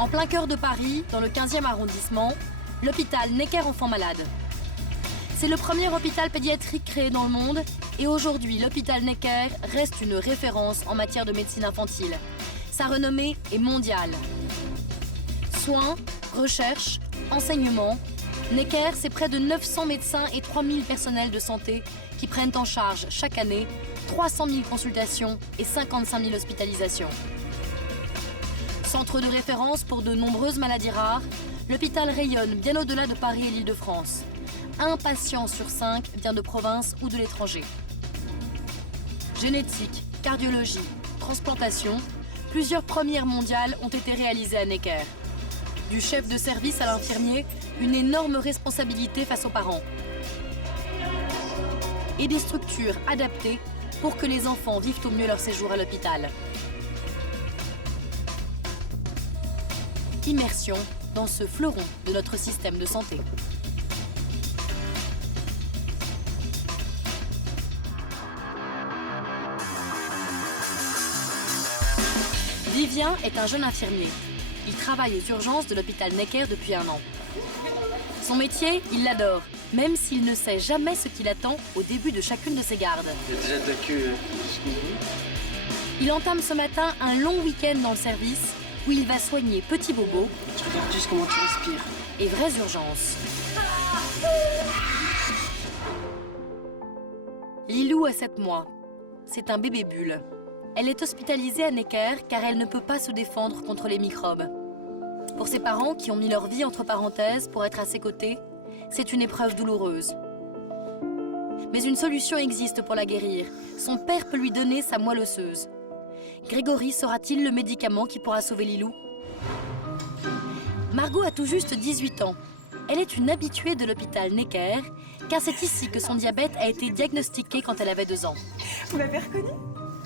En plein cœur de Paris, dans le 15e arrondissement, l'hôpital Necker Enfants Malades. C'est le premier hôpital pédiatrique créé dans le monde et aujourd'hui, l'hôpital Necker reste une référence en matière de médecine infantile. Sa renommée est mondiale. Soins, recherche, enseignement, Necker, c'est près de 900 médecins et 3000 personnels de santé qui prennent en charge chaque année 300 000 consultations et 55 000 hospitalisations. Centre de référence pour de nombreuses maladies rares, l'hôpital rayonne bien au-delà de Paris et l'Île-de-France. Un patient sur 5 vient de province ou de l'étranger. Génétique, cardiologie, transplantation, plusieurs premières mondiales ont été réalisées à Necker. Du chef de service à l'infirmier, une énorme responsabilité face aux parents. Et des structures adaptées pour que les enfants vivent au mieux leur séjour à l'hôpital. Immersion dans ce fleuron de notre système de santé. Vivien est un jeune infirmier. Il travaille aux urgences de l'hôpital Necker depuis 1 an. Son métier, il l'adore, même s'il ne sait jamais ce qui l'attend au début de chacune de ses gardes. J'ai déjà de la queue jusqu'au bout. Il entame ce matin un long week-end dans le service où il va soigner petits bobos. Tu regardes juste comment tu respires. Et vraies urgences. Lilou a 7 mois. C'est un bébé bulle. Elle est hospitalisée à Necker car elle ne peut pas se défendre contre les microbes. Pour ses parents qui ont mis leur vie entre parenthèses pour être à ses côtés, c'est une épreuve douloureuse. Mais une solution existe pour la guérir. Son père peut lui donner sa moelle osseuse. Grégory saura-t-il le médicament qui pourra sauver Lilou? Margot a tout juste 18 ans. Elle est une habituée de l'hôpital Necker, car c'est ici que son diabète a été diagnostiqué quand elle avait 2 ans. Vous l'avez reconnu?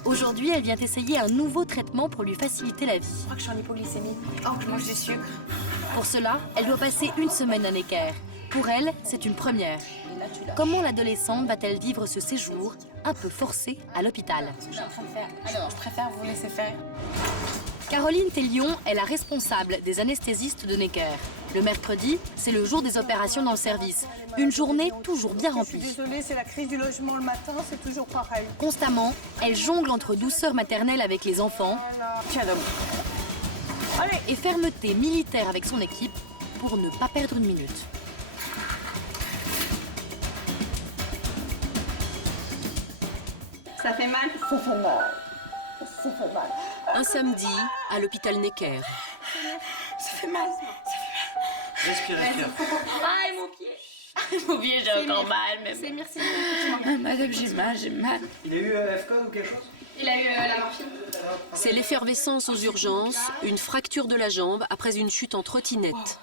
Aujourd'hui, elle vient essayer un nouveau traitement pour lui faciliter la vie. Je crois que je suis en hypoglycémie. Oh, que je mange du sucre. Pour cela, elle doit passer 1 semaine à Necker. Pour elle, c'est une première. Comment l'adolescente va-t-elle vivre ce séjour un peu forcé à l'hôpital? Je suis en train de faire. Alors, je préfère vous laisser faire. Caroline Tellion est la responsable des anesthésistes de Necker. Le mercredi, c'est le jour des opérations dans le service. Une journée toujours bien Je remplie. suis désolée, c'est la crise du logement le matin, c'est toujours pareil. Constamment, elle jongle entre douceur maternelle avec les enfants Tiens donc. Allez. et fermeté militaire avec son équipe pour ne pas perdre une minute. Ça fait mal? Ça fait mal. Ça fait mal. Un samedi, à l'hôpital Necker. Ça fait mal. Respire, respire. Aïe, mon pied. Mon pied, j'ai encore mal, même. C'est merci. Madame, j'ai mal, j'ai mal. Il a eu F-code ou quelque chose? Il a eu la morphine. C'est l'effervescence aux urgences, une fracture de la jambe après une chute en trottinette.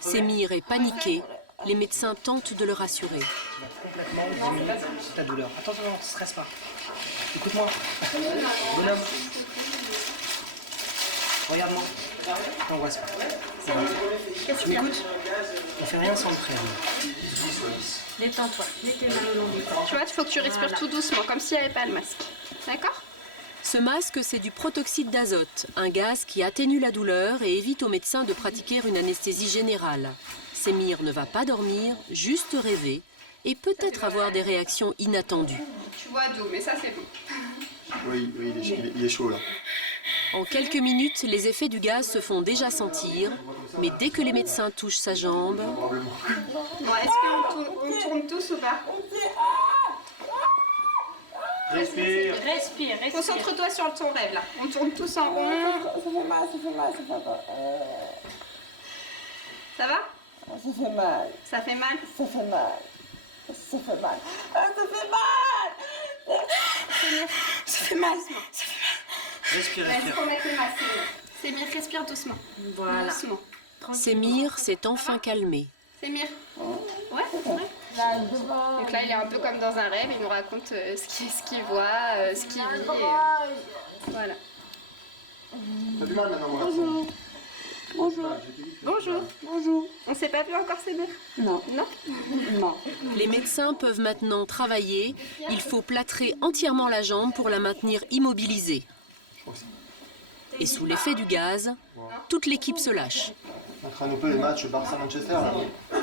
Sémir est paniqué. Les médecins tentent de le rassurer. Complètement diminuer ta douleur. Attends, attends, ne stresse pas. Écoute-moi. Bonhomme. Regarde-moi. T'angoisse pas. Ça va. Tu m'écoutes? On fait rien sans le prévenir. Détends-toi, mets tes mains le long du corps. Tu vois, il faut que tu respires tout doucement, comme s'il n'y avait pas le masque. D'accord? Ce masque, c'est du protoxyde d'azote, un gaz qui atténue la douleur et évite aux médecins de pratiquer une anesthésie générale. Sémir ne va pas dormir, juste rêver et peut-être avoir des réactions inattendues. Tu vois d'où, mais ça c'est bon. Oui, il est chaud là. En quelques minutes, les effets du gaz se font déjà sentir, mais dès que les médecins touchent sa jambe... Bon, est-ce qu'on tourne tous ou pas? Respire. Respire, respire. Concentre-toi sur ton rêve là. On tourne tous en rond. Ça fait mal, ça fait mal, ça fait mal. Ça va? Ça fait mal, Ça fait mal? ça fait mal. Ça fait mal. Ah, ça fait mal. Ça fait mal. Respire, Est-ce respire. qu'on met le masque? C'est bien, respire doucement. Voilà. Doucement. Sémir s'est enfin calmé. C'est Mir. Ouais. Donc là, il est un peu comme dans un rêve. Il nous raconte ce qu'il voit, ce qu'il vit. Voilà. T'as du mal maintenant, mon garçon? Bonjour. On s'est pas vu encore, c'est Mir? Non, Non? non. Les médecins peuvent maintenant travailler. Il faut plâtrer entièrement la jambe pour la maintenir immobilisée. Et sous l'effet du gaz, toute l'équipe se lâche. On traîne un peu les matchs Barça-Manchester.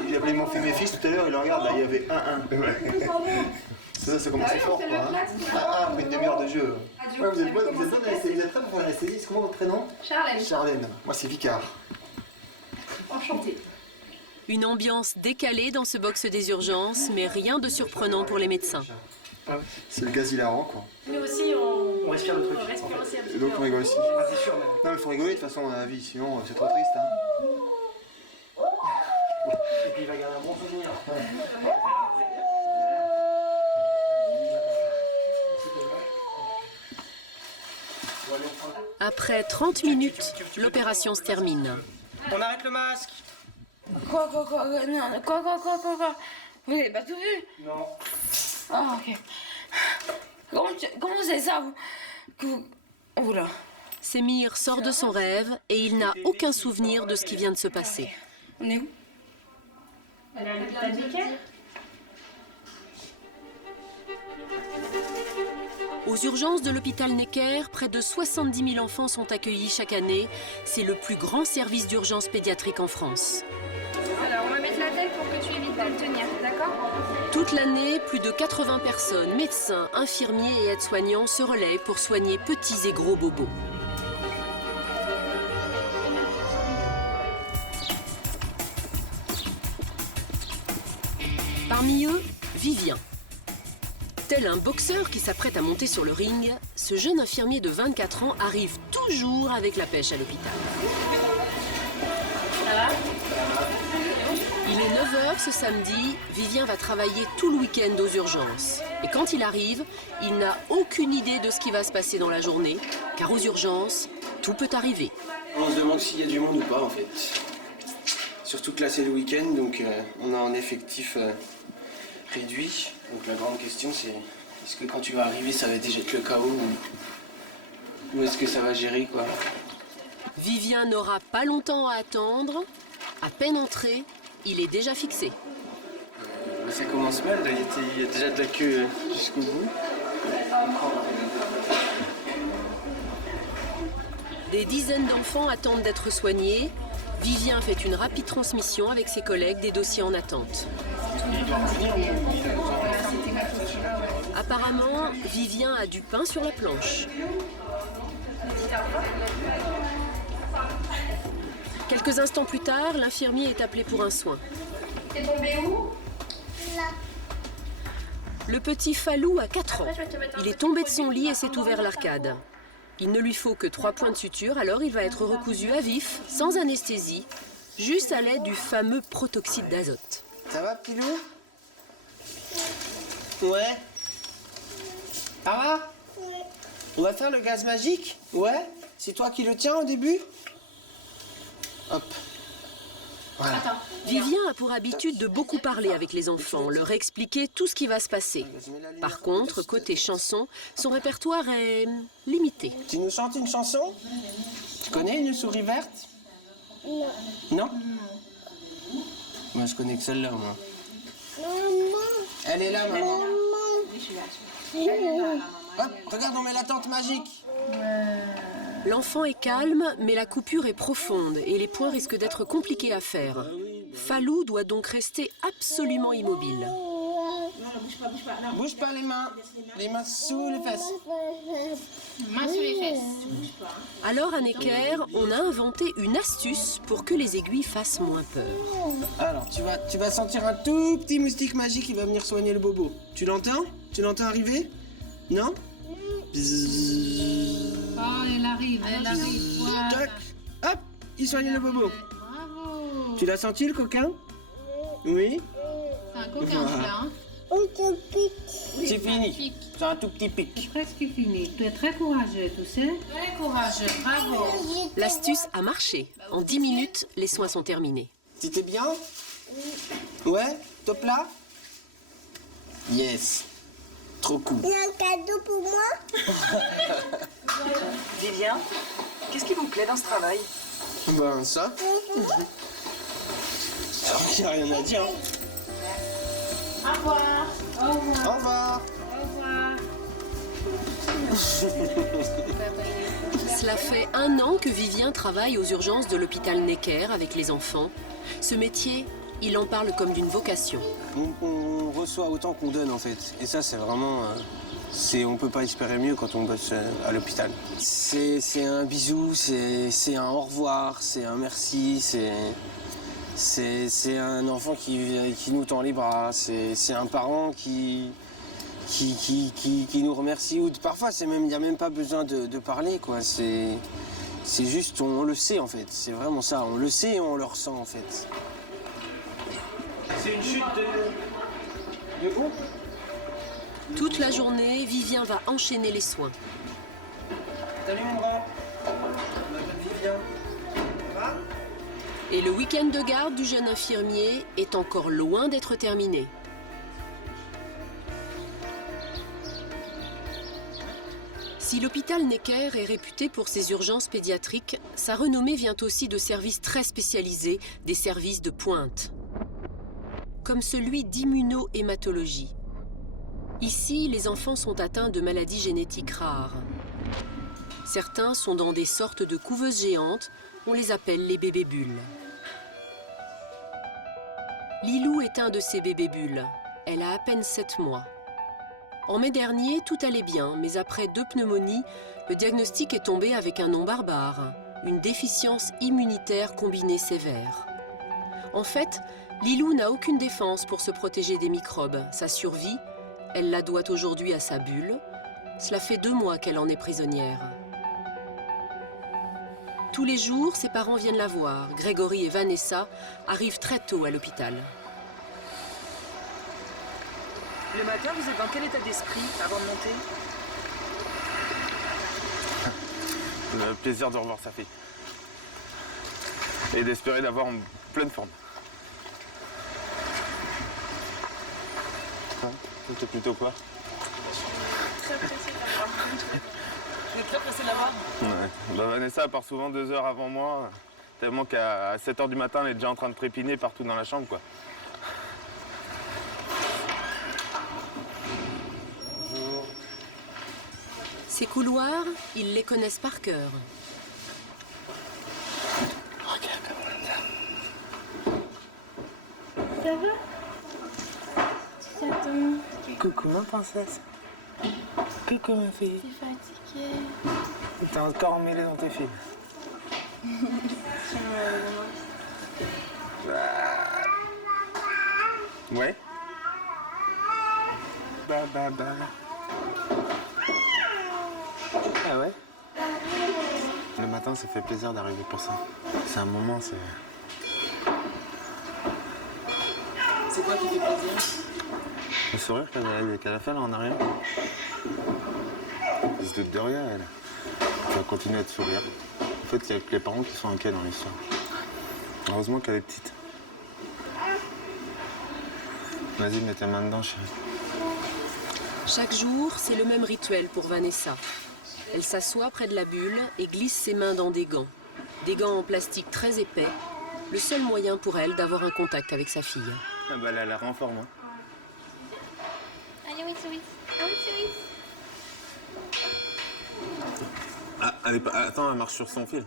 J'ai appelé mon fils, mes fils tout à l'heure, il le regarde, là, il y avait 1-1. Ça commence fort, quoi. 1-1 après une demi-heure de jeu. Ouais, vous êtes bonne très pour faire l'anesthésiste. Comment votre prénom? Charlène. Charlène. Moi, c'est Vicard. Enchantée. Une ambiance décalée dans ce box des urgences, mais rien de surprenant pour les médecins. C'est le gaz hilarant, quoi. Nous aussi, on respire le truc. respire aussi un petit Et peu. donc, on rigole aussi. C'est sûr, même. Non, mais faut rigoler de toute façon dans la vie, sinon c'est trop triste. Hein. Et puis il va garder un bon souvenir. Après 30 minutes, l'opération se termine. On arrête le masque. Quoi, non, quoi. Vous n'avez pas tout vu? Non. Ah, ok. Comment c'est ça? Oula. Semir sort de son rêve et il n'a aucun souvenir de ce qui vient de se passer. On est où? Aux urgences de l'hôpital Necker, près de 70 000 enfants sont accueillis chaque année. C'est le plus grand service d'urgence pédiatrique en France. Alors, on va mettre la tête pour que tu évites de le tenir, d'accord? Toute l'année, plus de 80 personnes, médecins, infirmiers et aides-soignants se relaient pour soigner petits et gros bobos. Parmi eux, Vivien. Tel un boxeur qui s'apprête à monter sur le ring, ce jeune infirmier de 24 ans arrive toujours avec la pêche à l'hôpital. Il est 9h ce samedi, Vivien va travailler tout le week-end aux urgences. Et quand il arrive, il n'a aucune idée de ce qui va se passer dans la journée, car aux urgences, tout peut arriver. On se demande s'il y a du monde ou pas en fait. Surtout que là c'est le week-end, donc on a un effectif réduit. Donc la grande question c'est, est-ce que quand tu vas arriver ça va déjà être le chaos ou est-ce que ça va gérer quoi? Vivien n'aura pas longtemps à attendre. À peine entré, il est déjà fixé. Ça commence mal, là, il y a déjà de la queue jusqu'au bout. Des dizaines d'enfants attendent d'être soignés. Vivien fait une rapide transmission avec ses collègues des dossiers en attente. Apparemment, Vivien a du pain sur la planche. Quelques instants plus tard, l'infirmier est appelé pour un soin. T'es tombé où? Le petit Falou a 4 ans. Il est tombé de son lit et s'est ouvert l'arcade. Il ne lui faut que 3 points de suture, alors il va être recousu à vif, sans anesthésie, juste à l'aide du fameux protoxyde d'azote. Ça va petit loup? Ouais. Ça va? On va faire le gaz magique? Ouais. C'est toi qui le tiens au début? Hop. Voilà. Vivien a pour habitude de beaucoup parler avec les enfants, leur expliquer tout ce qui va se passer. Par contre, côté chanson, son répertoire est limité. Tu nous chantes une chanson? Tu connais Une souris verte? Non. Moi, je connais que celle-là, moi. Elle est là, maman. Hop, regarde, on met la tente magique. L'enfant est calme, mais la coupure est profonde et les points risquent d'être compliqués à faire. Falou doit donc rester absolument immobile. Bouge pas les mains sous les fesses. Main sous les fesses. Alors à Necker, on a inventé une astuce pour que les aiguilles fassent moins peur. Alors, tu vas sentir un tout petit moustique magique qui va venir soigner le bobo. Tu l'entends? Tu l'entends arriver? Non? Bzzz. Oh, elle arrive. Voilà. Tac. Hop, il soigne le bobo. Bravo. Tu l'as senti le coquin? Oui? C'est un coquin, celui-là. Hein. C'est fini. C'est un tout petit pic. Presque fini. Tu es très courageux, tu sais. Très courageux, bravo. L'astuce a marché. En 10 minutes, les soins sont terminés. C'était bien? Ouais? Top là? Yes. Trop cool. Il y a un cadeau pour moi. Vivien, qu'est-ce qui vous plaît dans ce travail? Ben ça. Il n'y a rien à dire. Hein. Au revoir. Au revoir. Au revoir. Cela fait 1 an que Vivien travaille aux urgences de l'hôpital Necker avec les enfants. Ce métier, il en parle comme d'une vocation. On reçoit autant qu'on donne en fait. Et ça, c'est vraiment... on peut pas espérer mieux quand on bosse à l'hôpital. C'est un bisou, c'est un au revoir, c'est un merci, c'est un enfant qui nous tend les bras, c'est un parent qui nous remercie. Ou parfois, il n'y a même pas besoin de parler, quoi. C'est juste, on le sait en fait. C'est vraiment ça, on le sait et on le ressent en fait. C'est une chute de groupe. Toute la journée, Vivien va enchaîner les soins. Salut mon grand. Je m'appelle Vivien. Ça va ? Et le week-end de garde du jeune infirmier est encore loin d'être terminé. Si l'hôpital Necker est réputé pour ses urgences pédiatriques, sa renommée vient aussi de services très spécialisés, des services de pointe, comme celui d'immunohématologie. Ici, les enfants sont atteints de maladies génétiques rares. Certains sont dans des sortes de couveuses géantes, on les appelle les bébés bulles. Lilou est un de ces bébés bulles. Elle a à peine 7 mois. En mai dernier, tout allait bien, mais après 2 pneumonies, le diagnostic est tombé avec un nom barbare, une déficience immunitaire combinée sévère. En fait, Lilou n'a aucune défense pour se protéger des microbes. Sa survie, elle la doit aujourd'hui à sa bulle. Cela fait 2 mois qu'elle en est prisonnière. Tous les jours, ses parents viennent la voir. Grégory et Vanessa arrivent très tôt à l'hôpital. Le matin, vous êtes dans quel état d'esprit avant de monter? Le plaisir de revoir sa fille. Et d'espérer l'avoir en pleine forme. T'es plutôt quoi? Très pressée de la voir. Vous êtes très pressée de la voir? Ouais. Bah, Vanessa part souvent 2 heures avant moi, tellement qu'à 7 heures du matin, elle est déjà en train de trépiner partout dans la chambre, quoi. Ces couloirs, ils les connaissent par cœur. Ça va? Tu t'attends? Coucou ma princesse. Coucou ma fille. T'es fatiguée? T'es encore emmêlé dans tes films. Ouais? Bah. Ah ouais? Le matin, ça fait plaisir d'arriver pour ça. C'est un moment, c'est... C'est quoi qui fait plaisir? Le sourire qu'elle a fait là en arrière. Elle se doute de rien, elle. Elle va continuer à te sourire. En fait, il n'y a que les parents qui sont inquiets dans l'histoire. Heureusement qu'elle est petite. Vas-y, mets ta main dedans, chérie. Chaque jour, c'est le même rituel pour Vanessa. Elle s'assoit près de la bulle et glisse ses mains dans des gants. Des gants en plastique très épais, le seul moyen pour elle d'avoir un contact avec sa fille. Ah bah, elle a l'air en forme, hein. Allez, oui, oui. Ah, elle est pas... Attends, elle marche sur son fil.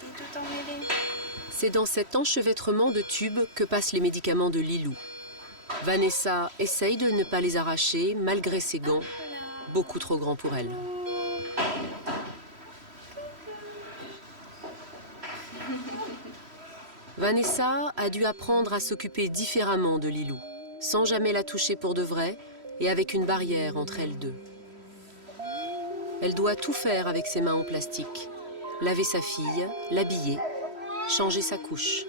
T'es tout emmêlé. C'est dans cet enchevêtrement de tubes que passent les médicaments de Lilou. Vanessa essaye de ne pas les arracher malgré ses gants, beaucoup trop grands pour elle. Vanessa a dû apprendre à s'occuper différemment de Lilou, sans jamais la toucher pour de vrai et avec une barrière entre elles deux. Elle doit tout faire avec ses mains en plastique. Laver sa fille, l'habiller, changer sa couche.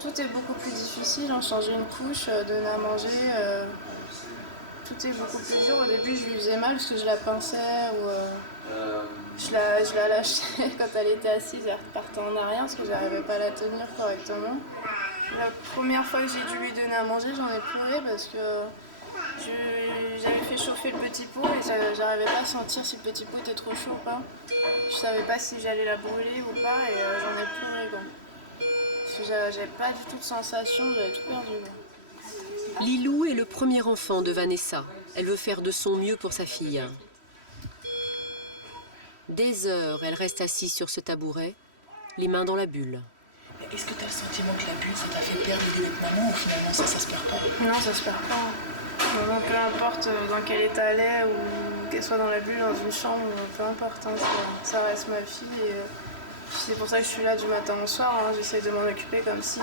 Tout est beaucoup plus difficile, changer une couche, donner à manger, tout est beaucoup plus dur. Au début, je lui faisais mal parce que je la pinçais ou je la lâchais quand elle était assise, elle repartait en arrière parce que j'arrivais pas à la tenir correctement. La première fois que j'ai dû lui donner à manger, j'en ai pleuré parce que j'avais fait chauffer fait le petit pot et j'arrivais pas à sentir si le petit pot était trop chaud ou pas. Je savais pas si j'allais la brûler ou pas et j'en ai pleuré quoi. Parce que j'avais pas du tout de sensation, j'avais tout perdu. Quoi. Lilou est le premier enfant de Vanessa. Elle veut faire de son mieux pour sa fille. Des heures, elle reste assise sur ce tabouret, les mains dans la bulle. Est-ce que tu as le sentiment que la bulle, ça t'a fait perdre l'idée d'être maman ou finalement ça se perd pas? Non, ça se perd pas. Vraiment, peu importe dans quel état elle est ou qu'elle soit dans la bulle, dans une chambre, peu importe. Hein, ça reste ma fille et c'est pour ça que je suis là du matin au soir. Hein, j'essaie de m'en occuper comme si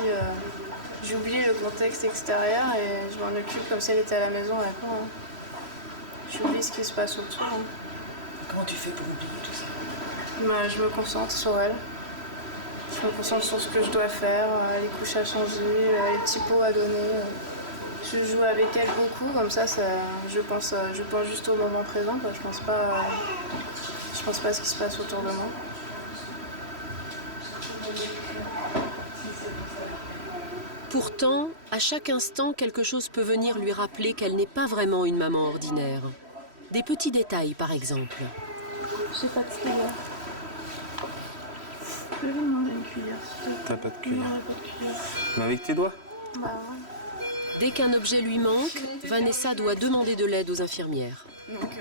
j'oubliais le contexte extérieur et je m'en occupe comme si elle était à la maison avec moi. Hein. J'oublie ce qui se passe autour. Hein. Comment tu fais pour oublier tout ça? Je me concentre sur elle. Je me concentre sur ce que je dois faire, les couches à changer, les petits pots à donner. Je joue avec elle beaucoup, comme ça je pense juste au moment présent. Quoi. Je pense pas à ce qui se passe autour de moi. Pourtant, à chaque instant, quelque chose peut venir lui rappeler qu'elle n'est pas vraiment une maman ordinaire. Des petits détails, par exemple. Je sais pas de cuillère. Je vais lui demander une cuillère. T'as pas de cuillère? Non, pas de cuillère. Mais avec tes doigts? Bah ouais. Dès qu'un objet lui manque, Vanessa doit demander de l'aide aux infirmières. Donc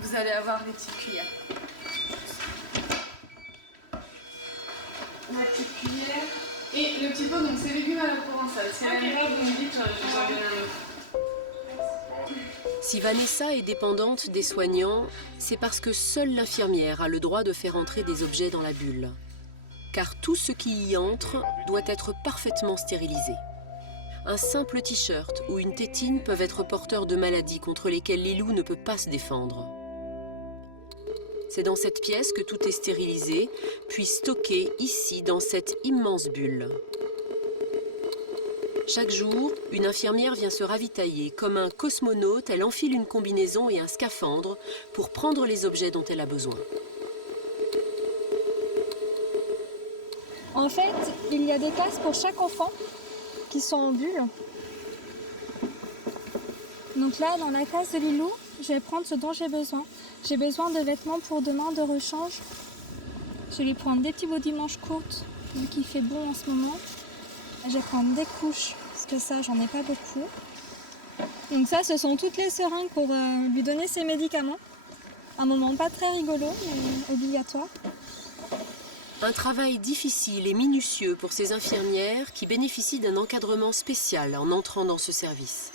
vous allez avoir des petites cuillères. La petite cuillère. Et le petit pot, donc c'est légumes à la provençale. Si elle n'est pas, vous me dites, je vous en donne un autre. Si Vanessa est dépendante des soignants, c'est parce que seule l'infirmière a le droit de faire entrer des objets dans la bulle. Car tout ce qui y entre doit être parfaitement stérilisé. Un simple t-shirt ou une tétine peuvent être porteurs de maladies contre lesquelles Lilou ne peut pas se défendre. C'est dans cette pièce que tout est stérilisé, puis stocké ici, dans cette immense bulle. Chaque jour, une infirmière vient se ravitailler. Comme un cosmonaute, elle enfile une combinaison et un scaphandre pour prendre les objets dont elle a besoin. En fait, il y a des cases pour chaque enfant qui sont en bulle. Donc là, dans la case de Lilou, je vais prendre ce dont j'ai besoin. J'ai besoin de vêtements pour demain, de rechange. Je vais lui prendre des petits bodys manches courtes, vu qu'il fait bon en ce moment. Je vais prendre des couches, parce que ça, j'en ai pas beaucoup. Donc ça, ce sont toutes les seringues pour lui donner ses médicaments. Un moment pas très rigolo, mais obligatoire. Un travail difficile et minutieux pour ces infirmières qui bénéficient d'un encadrement spécial en entrant dans ce service.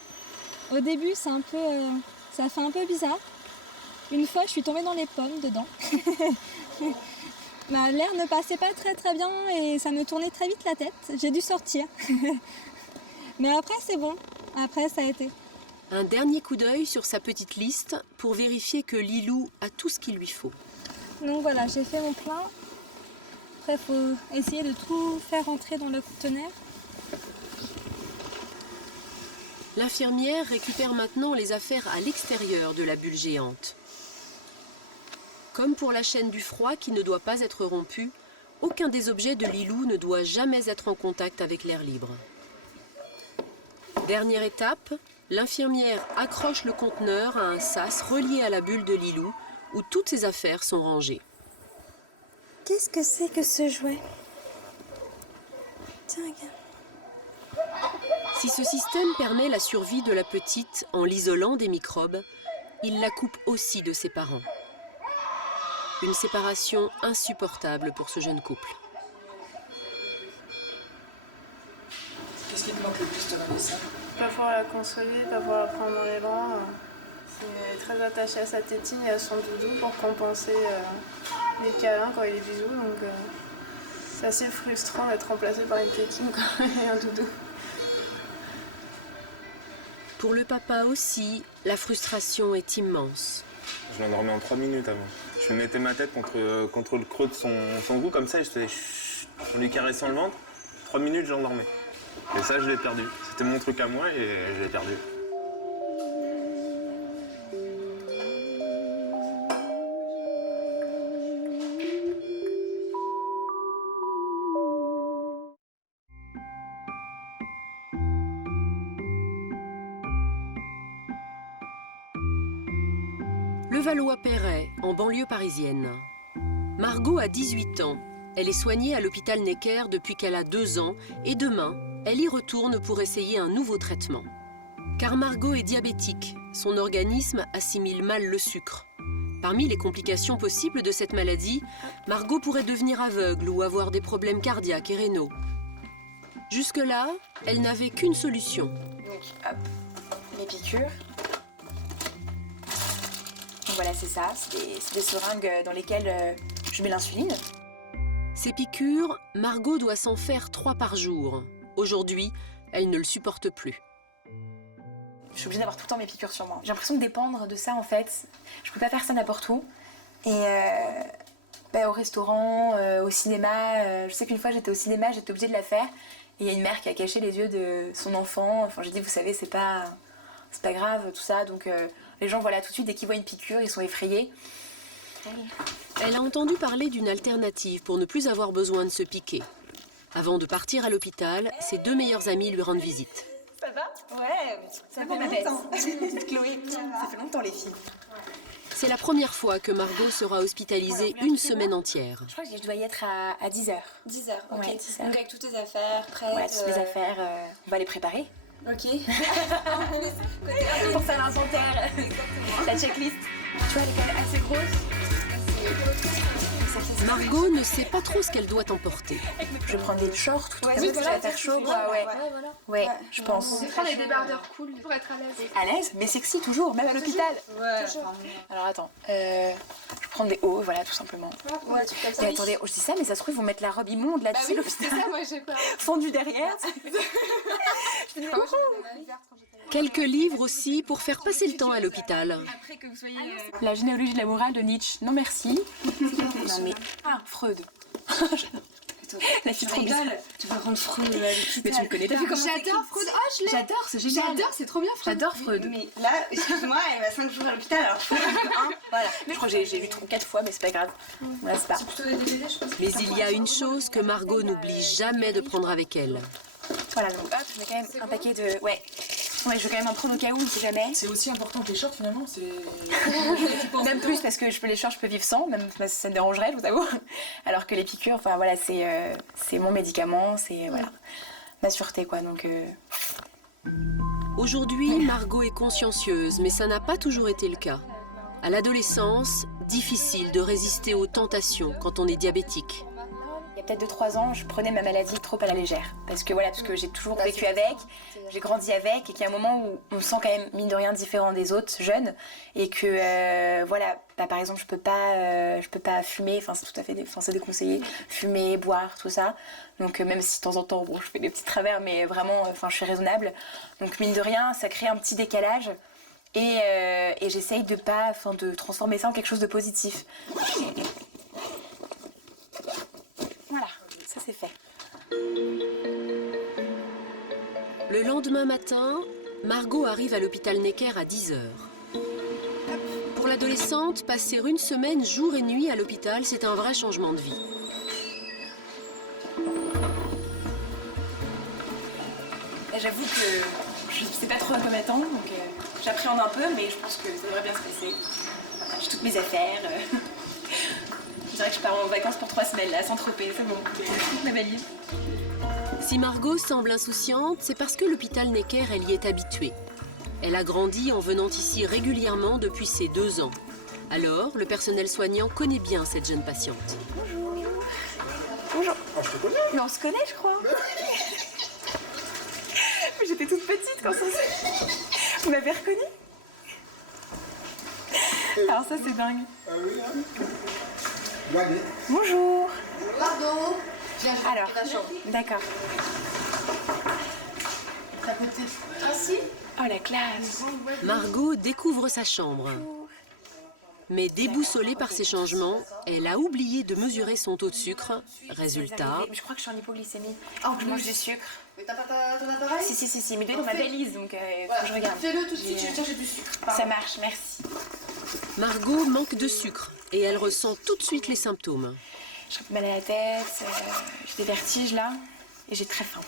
Au début, ça fait un peu bizarre. Une fois, je suis tombée dans les pommes dedans. L'air ne passait pas très bien et ça me tournait très vite la tête. J'ai dû sortir. Mais après, c'est bon. Après, ça a été. Un dernier coup d'œil sur sa petite liste pour vérifier que Lilou a tout ce qu'il lui faut. Donc voilà, j'ai fait mon plein. Après, il faut essayer de tout faire entrer dans le conteneur. L'infirmière récupère maintenant les affaires à l'extérieur de la bulle géante. Comme pour la chaîne du froid qui ne doit pas être rompue, aucun des objets de Lilou ne doit jamais être en contact avec l'air libre. Dernière étape, l'infirmière accroche le conteneur à un sas relié à la bulle de Lilou où toutes ses affaires sont rangées. Qu'est-ce que c'est que ce jouet? Tiens, regarde. Si ce système permet la survie de la petite en l'isolant des microbes, il la coupe aussi de ses parents. Une séparation insupportable pour ce jeune couple. Qu'est-ce qui te manque le plus de Vanessa? Pas pouvoir la consoler, pas pouvoir la prendre dans les bras. Elle est très attachée à sa tétine et à son doudou pour compenser les câlins quand il est bisous. Donc c'est assez frustrant d'être remplacé par une tétine et un doudou. Pour le papa aussi, la frustration est immense. Je l'endormais en 3 minutes avant. Je mettais ma tête contre le creux de son cou comme ça et je faisais chut, en lui caressant le ventre. 3 minutes, j'endormais. Et ça, je l'ai perdu. C'était mon truc à moi et je l'ai perdu. Levallois-Perret, en banlieue parisienne. Margot a 18 ans. Elle est soignée à l'hôpital Necker depuis qu'elle a 2 ans et demain, elle y retourne pour essayer un nouveau traitement. Car Margot est diabétique. Son organisme assimile mal le sucre. Parmi les complications possibles de cette maladie, Margot pourrait devenir aveugle ou avoir des problèmes cardiaques et rénaux. Jusque-là, elle n'avait qu'une solution. Donc, hop, mes piqûres. Donc voilà, c'est ça. C'est des seringues dans lesquelles je mets l'insuline. Ces piqûres, Margot doit s'en faire 3 par jour. Aujourd'hui, elle ne le supporte plus. Je suis obligée d'avoir tout le temps mes piqûres sur moi. J'ai l'impression de dépendre de ça en fait. Je peux pas faire ça n'importe où. Et au restaurant, au cinéma, je sais qu'une fois j'étais au cinéma, j'étais obligée de la faire. Et il y a une mère qui a caché les yeux de son enfant. Enfin j'ai dit, vous savez, c'est pas grave, tout ça. Donc les gens, voilà, tout de suite, dès qu'ils voient une piqûre, ils sont effrayés. Elle a entendu parler d'une alternative pour ne plus avoir besoin de se piquer. Avant de partir à l'hôpital, ses 2 meilleures amies lui rendent visite. Ça va? Ouais, ça fait longtemps. Petite Chloé, ça fait longtemps les filles. C'est la première fois que Margot sera hospitalisée une semaine entière. Je crois que je dois y être à 10h. 10h, ok. Ouais, 10h. Donc avec toutes tes affaires prêtes. Ouais, toutes mes affaires, on va les préparer. Ok. Pour faire l'inventaire, la checklist. Tu vois, elle est quand même assez grosse. Margot ne sait pas trop ce qu'elle doit emporter. Je vais prendre des shorts, tout Ouais, comme ça, voilà, ça va faire chaud, quoi, ouais. Ouais, je pense. On prend des débardeurs cool pour être à l'aise. À l'aise, mais sexy toujours, même à l'hôpital. Ouais. Alors attends, je prends des hauts, voilà, tout simplement. Ouais, tu fais ça. Mais attendez, je dis ça, mais ça se trouve, ils vont mettre la robe immonde là, Bah tu sais, oui, l'hôpital. c'est ça, moi j'ai peur. Fondue derrière. Je me dis, Quelques livres aussi pour faire passer le temps à l'hôpital. après que vous soyez... La généalogie de la morale de Nietzsche, non merci. Non mais... Ah, Freud. La fille trop bizarre. Tu vas rendre Freud à l'hôpital. Mais tu me connais pas. J'adore Freud. Oh, je l'ai. J'adore, c'est génial. J'adore, c'est trop bien Freud. J'adore Freud. Mais là, excuse-moi, elle va 5 jours à l'hôpital, alors je fais Voilà. Je crois que j'ai lu 4 fois, mais c'est pas grave. Voilà, c'est pas. C'est plutôt des DVD, je pense. Mais il y a une chose que Margot n'oublie jamais de prendre avec elle. Voilà, donc hop, j'ai quand même un paquet de... Ouais, je vais quand même en prendre au cas où, on sait jamais. C'est aussi important que les shorts finalement, c'est... Même plus parce que les shorts, je peux vivre sans, même ça me dérangerait, je vous avoue. Alors que les piqûres, enfin voilà, c'est mon médicament, c'est voilà, ma sûreté quoi, donc... Aujourd'hui, Margot est consciencieuse, mais ça n'a pas toujours été le cas. À l'adolescence, difficile de résister aux tentations quand on est diabétique. Il y a peut-être 2-3 ans, je prenais ma maladie trop à la légère. Parce que j'ai toujours vécu avec, j'ai grandi avec, et qu'il y a un moment où on se sent quand même, mine de rien, différent des autres jeunes. Et que, par exemple, je peux pas fumer, enfin c'est tout à fait c'est déconseillé, fumer, boire, tout ça. Donc même si de temps en temps, bon, je fais des petits travers, mais vraiment, je suis raisonnable. Donc mine de rien, ça crée un petit décalage. Et j'essaye de transformer ça en quelque chose de positif. Voilà, ça c'est fait. Le lendemain matin, Margot arrive à l'hôpital Necker à 10h. Pour l'adolescente, passer une semaine jour et nuit à l'hôpital, c'est un vrai changement de vie. J'avoue que je ne sais pas trop à quoi m'attendre, donc j'appréhende un peu, mais je pense que ça devrait bien se passer. J'ai toutes mes affaires. Je dirais que je pars en vacances pour 3 semaines, là, à Saint-Tropez, c'est bon, j'ai toute ma valise. Si Margot semble insouciante, c'est parce que l'hôpital Necker, elle y est habituée. Elle a grandi en venant ici régulièrement depuis ses 2 ans. Alors, le personnel soignant connaît bien cette jeune patiente. Bonjour. Bonjour. Ah, je te connais. Mais on se connaît, je crois. J'étais toute petite quand ça s'est... Vous m'avez reconnue? Alors ça, c'est dingue. Ah oui, hein. Bonjour. Pardon. Alors, d'accord. Ça peut être... Ah si. Oh, la classe. Margot découvre sa chambre. Mais déboussolée par ces changements, elle a oublié de mesurer son taux de sucre. Résultat... Je crois que je suis en hypoglycémie. Oh, je mange du sucre. Mais t'as pas ton appareil? Si, mais il est dans ma valise, donc faut que je regarde. Fais-le tout de suite, je vais chercher du sucre. Ça marche, merci. Margot manque de sucre et elle ressent tout de suite les symptômes. J'ai un peu mal à la tête, j'ai des vertiges là, et j'ai très faim.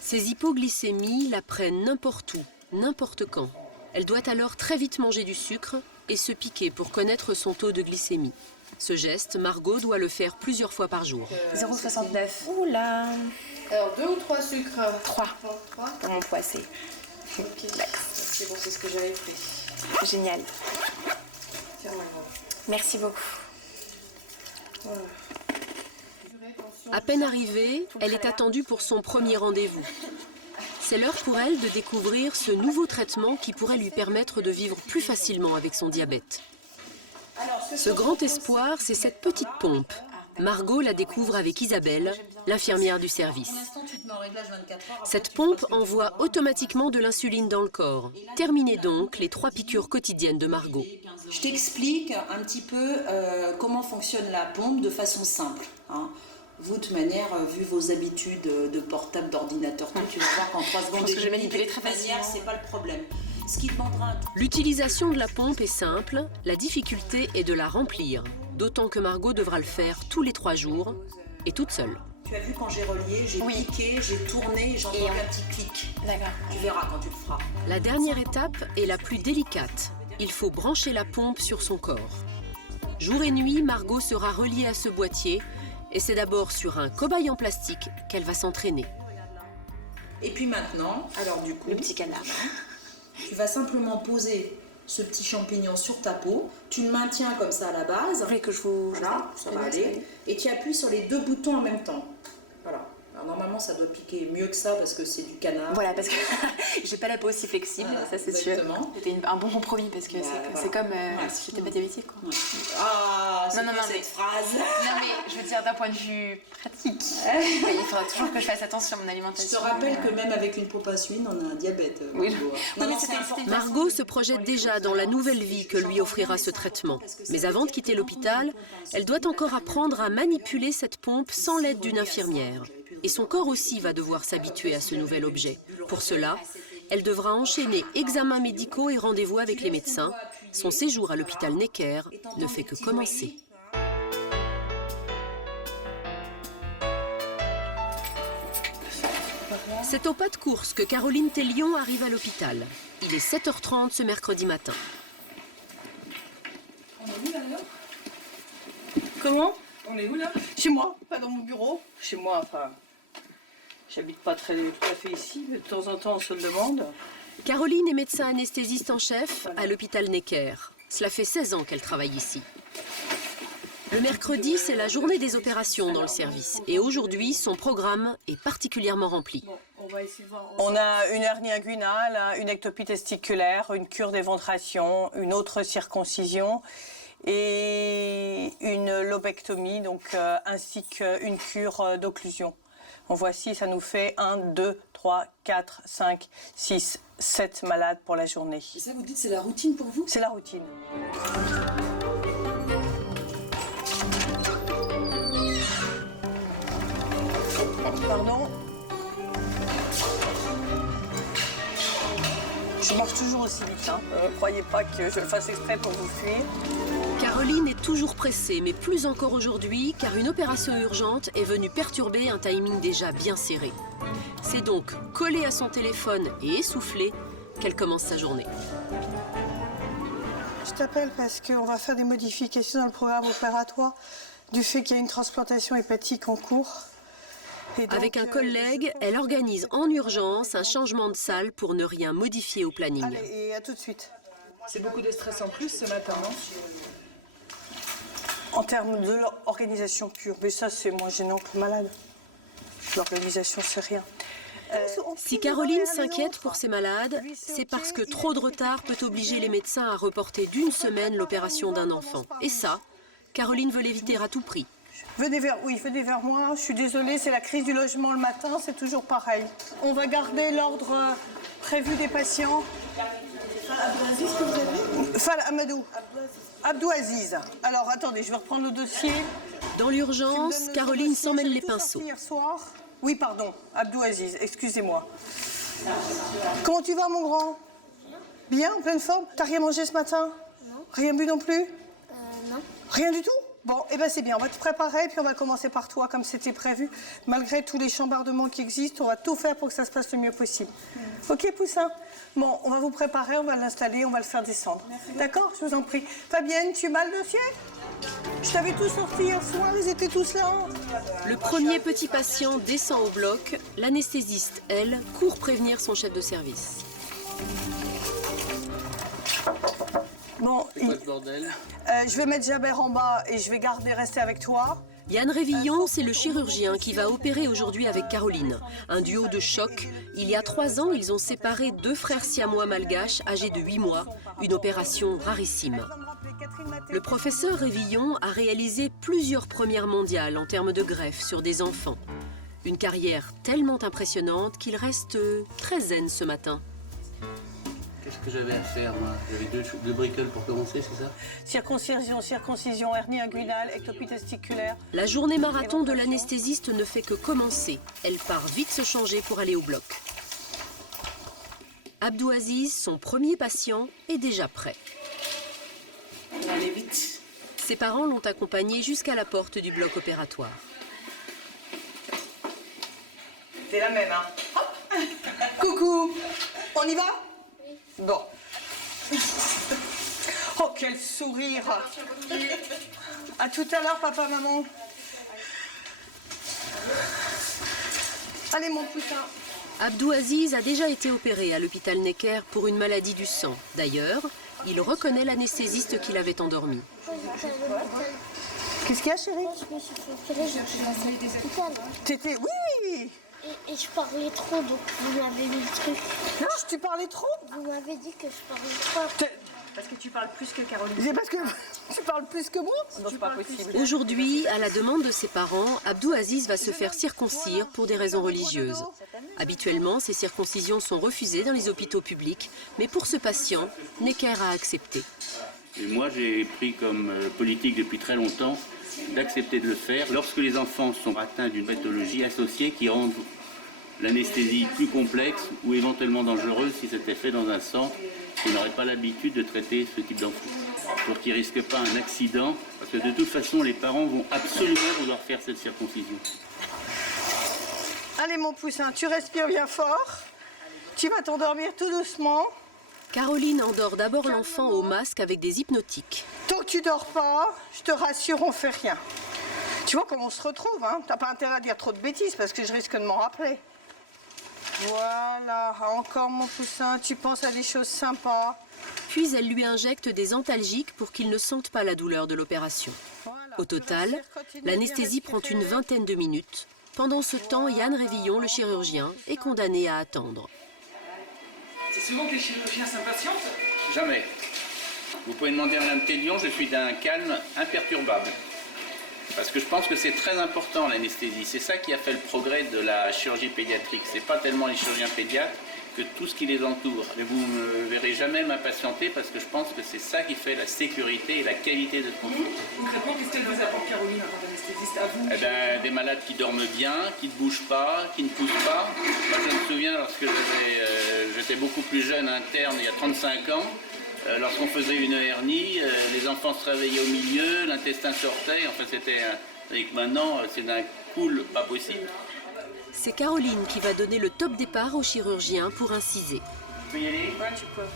Ces hypoglycémies la prennent n'importe où, n'importe quand. Elle doit alors très vite manger du sucre et se piquer pour connaître son taux de glycémie. Ce geste, Margot doit le faire plusieurs fois par jour. 0,69. Oula. Alors 2 ou 3 sucres? 3. Pour mon poids, c'est... Ok. C'est bon, c'est ce que j'avais pris. Génial. Tiens, merci beaucoup. Voilà. À peine arrivée, elle est attendue pour son premier rendez-vous. C'est l'heure pour elle de découvrir ce nouveau traitement qui pourrait lui permettre de vivre plus facilement avec son diabète. Ce grand espoir, c'est cette petite pompe. Margot la découvre avec Isabelle, l'infirmière du service. Cette pompe envoie automatiquement de l'insuline dans le corps. Terminez donc les 3 piqûres quotidiennes de Margot. Je t'explique un petit peu comment fonctionne la pompe de façon simple. Hein. Vous, de toute manière, vu vos habitudes de portable, d'ordinateur, tu vas voir qu'en 3 secondes, je vais manipuler très facilement. C'est pas le problème. Ce qui demandera... L'utilisation de la pompe est simple, la difficulté est de la remplir. D'autant que Margot devra le faire tous les 3 jours et toute seule. Tu as vu quand j'ai relié, j'ai piqué, j'ai tourné, j'ai entendu un petit clic. D'accord. Tu verras quand tu le feras. La dernière étape est la plus délicate. Il faut brancher la pompe sur son corps. Jour et nuit, Margot sera reliée à ce boîtier et c'est d'abord sur un cobaye en plastique qu'elle va s'entraîner. Et puis maintenant, alors du coup... Le petit canard. Tu vas simplement poser ce petit champignon sur ta peau. Tu le maintiens comme ça à la base. Vous voulez que je vous... Voilà, ça va aller. Et tu appuies sur les 2 boutons en même temps. Voilà. Alors normalement, ça doit piquer mieux que ça parce que c'est du canard. Voilà, parce que j'ai pas la peau aussi flexible, ça c'est sûr. C'était un bon compromis parce que c'est comme si j'étais pas diabétique, quoi. Ah, c'est non, cette phrase. Non mais je veux dire d'un point de vue pratique. Il faudra toujours que je fasse attention à mon alimentation. Je te rappelle que même avec une pompe à insuline, on a un diabète. Oui. Margot se projette déjà dans la nouvelle vie que lui offrira ce traitement. Mais avant de quitter l'hôpital, elle doit encore apprendre à manipuler cette pompe sans l'aide d'une infirmière. Et son corps aussi va devoir s'habituer à ce nouvel objet. Pour cela, elle devra enchaîner examens médicaux et rendez-vous avec les médecins. Son séjour à l'hôpital Necker ne fait que commencer. C'est au pas de course que Caroline Tellion arrive à l'hôpital. Il est 7h30 ce mercredi matin. On est où là? Comment? On est où là? Chez moi, pas dans mon bureau. Chez moi, enfin... J'habite pas tout à fait ici, mais de temps en temps on se le demande. Caroline est médecin anesthésiste en chef à l'hôpital Necker. Cela fait 16 ans qu'elle travaille ici. Le mercredi, c'est la journée des opérations dans le service. Et aujourd'hui, son programme est particulièrement rempli. On a une hernie inguinale, une ectopie testiculaire, une cure d'éventration, une autre circoncision et une lobectomie, donc, ainsi qu'une cure d'occlusion. En voici, ça nous fait 1, 2, 3, 4, 5, 6, 7 malades pour la journée. Et ça, vous dites, c'est la routine pour vous? C'est la routine. Pardon? Je marche toujours aussi vite, hein. Croyez pas que je le fasse exprès pour vous fuir. Caroline est toujours pressée, mais plus encore aujourd'hui, car une opération urgente est venue perturber un timing déjà bien serré. C'est donc collée à son téléphone et essoufflée qu'elle commence sa journée. Je t'appelle parce qu'on va faire des modifications dans le programme opératoire du fait qu'il y a une transplantation hépatique en cours. Donc, avec un collègue, elle organise en urgence un changement de salle pour ne rien modifier au planning. Allez, et à tout de suite. C'est beaucoup de stress en plus ce matin, non? En termes de l'organisation pure, mais ça c'est moins gênant que le malade. L'organisation c'est rien. Si Caroline s'inquiète pour ses malades, c'est parce que trop de retard peut obliger les médecins à reporter d'1 semaine l'opération d'un enfant. Et ça, Caroline veut l'éviter à tout prix. Venez vers moi, je suis désolée, c'est la crise du logement le matin, c'est toujours pareil. On va garder l'ordre prévu des patients. Abdouaziz, que vous avez? Fal Amadou. Abdouaziz. Alors attendez, je vais reprendre le dossier. Dans l'urgence, Caroline s'en mêle les pinceaux. Hier soir. Oui, pardon, Abdouaziz, excusez-moi. Comment tu vas, mon grand? Bien, en pleine forme? T'as rien mangé ce matin? Non. Rien bu non plus? Non. Rien du tout? Bon, eh ben c'est bien, on va te préparer, puis on va commencer par toi, comme c'était prévu. Malgré tous les chambardements qui existent, on va tout faire pour que ça se passe le mieux possible. Ok, Poussin? Bon, on va vous préparer, on va l'installer, on va le faire descendre. D'accord? Je vous en prie. Fabienne, tu es mal de fièvre? Je t'avais tous sortis hier soir, ils étaient tous là. Le premier petit patient descend au bloc. L'anesthésiste, elle, court prévenir son chef de service. Bon, je vais mettre Jabert en bas et je vais rester avec toi. Yann Révillon, c'est le chirurgien qui va opérer aujourd'hui avec Caroline. Un duo de choc. Il y a 3 ans, ils ont séparé 2 frères siamois malgaches âgés de 8 mois. Une opération rarissime. Le professeur Révillon a réalisé plusieurs premières mondiales en termes de greffe sur des enfants. Une carrière tellement impressionnante qu'il reste très zen ce matin. Qu'est-ce que j'avais à faire, moi? J'avais 2 bricoles pour commencer, c'est ça? Circoncision, hernie inguinale, ectopie testiculaire. La journée marathon de l'anesthésiste ne fait que commencer. Elle part vite se changer pour aller au bloc. Abdou Aziz, son premier patient, est déjà prêt. On va aller vite. Ses parents l'ont accompagné jusqu'à la porte du bloc opératoire. C'est la même, hein? Hop. Coucou. On y va? Bon. Oh, quel sourire! À tout à l'heure, papa, maman. Allez, mon Poussin. Abdou Aziz a déjà été opéré à l'hôpital Necker pour une maladie du sang. D'ailleurs, il reconnaît l'anesthésiste qui l'avait endormi. Qu'est-ce qu'il y a, chérie? Je me suis fait opérer, j'ai passé des hôpitaux. T'étais... Oui! Et je parlais trop, donc vous m'avez mis le truc. Non, tu parlais trop? Vous m'avez dit que je parlais trop. Parce que tu parles plus que Caroline. C'est parce que tu parles plus que moi? Non, c'est pas possible. Aujourd'hui, à la demande de ses parents, Abdou Aziz va se faire circoncire pour des raisons religieuses. Habituellement, ces circoncisions sont refusées dans les hôpitaux publics, mais pour ce patient, Necker a accepté. Et moi, j'ai pris comme politique depuis très longtemps d'accepter de le faire lorsque les enfants sont atteints d'une pathologie associée qui rend l'anesthésie plus complexe ou éventuellement dangereuse si c'était fait dans un centre qui n'aurait pas l'habitude de traiter ce type d'enfant. Pour qu'ils ne risquent pas un accident, parce que de toute façon, les parents vont absolument vouloir faire cette circoncision. Allez, mon Poussin, tu respires bien fort. Tu vas t'endormir tout doucement. Caroline endort d'abord l'enfant au masque avec des hypnotiques. Tant que tu dors pas, je te rassure, on fait rien. Tu vois comment on se retrouve, hein? T'as pas intérêt à dire trop de bêtises parce que je risque de m'en rappeler. Voilà, encore mon Poussin, tu penses à des choses sympas. Puis elle lui injecte des antalgiques pour qu'il ne sente pas la douleur de l'opération. Voilà, au total, l'anesthésie prend une vingtaine de minutes. Pendant ce temps, Yann Révillon, le chirurgien, est condamné à attendre. C'est souvent que les chirurgiens s'impatientent? Jamais. Vous pouvez demander à Mme Tellion, je suis d'un calme imperturbable. Parce que je pense que c'est très important l'anesthésie. C'est ça qui a fait le progrès de la chirurgie pédiatrique. C'est pas tellement les chirurgiens pédiatres que tout ce qui les entoure. Et vous ne me verrez jamais m'impatienter parce que je pense que c'est ça qui fait la sécurité et la qualité de ce contrôle. Concrètement, qu'est-ce qu'elle vous apporte, Caroline, en tant qu'anesthésiste, à vous? Eh ben, des malades qui dorment bien, qui ne bougent pas, qui ne poussent pas. Moi, je me souviens, lorsque j'étais beaucoup plus jeune, interne, il y a 35 ans, lorsqu'on faisait une hernie, les enfants se réveillaient au milieu, l'intestin sortait. Enfin, c'était... Et maintenant, c'est d'un cool pas possible. C'est Caroline qui va donner le top départ au chirurgien pour inciser. Tu peux y aller? Ouais, tu peux.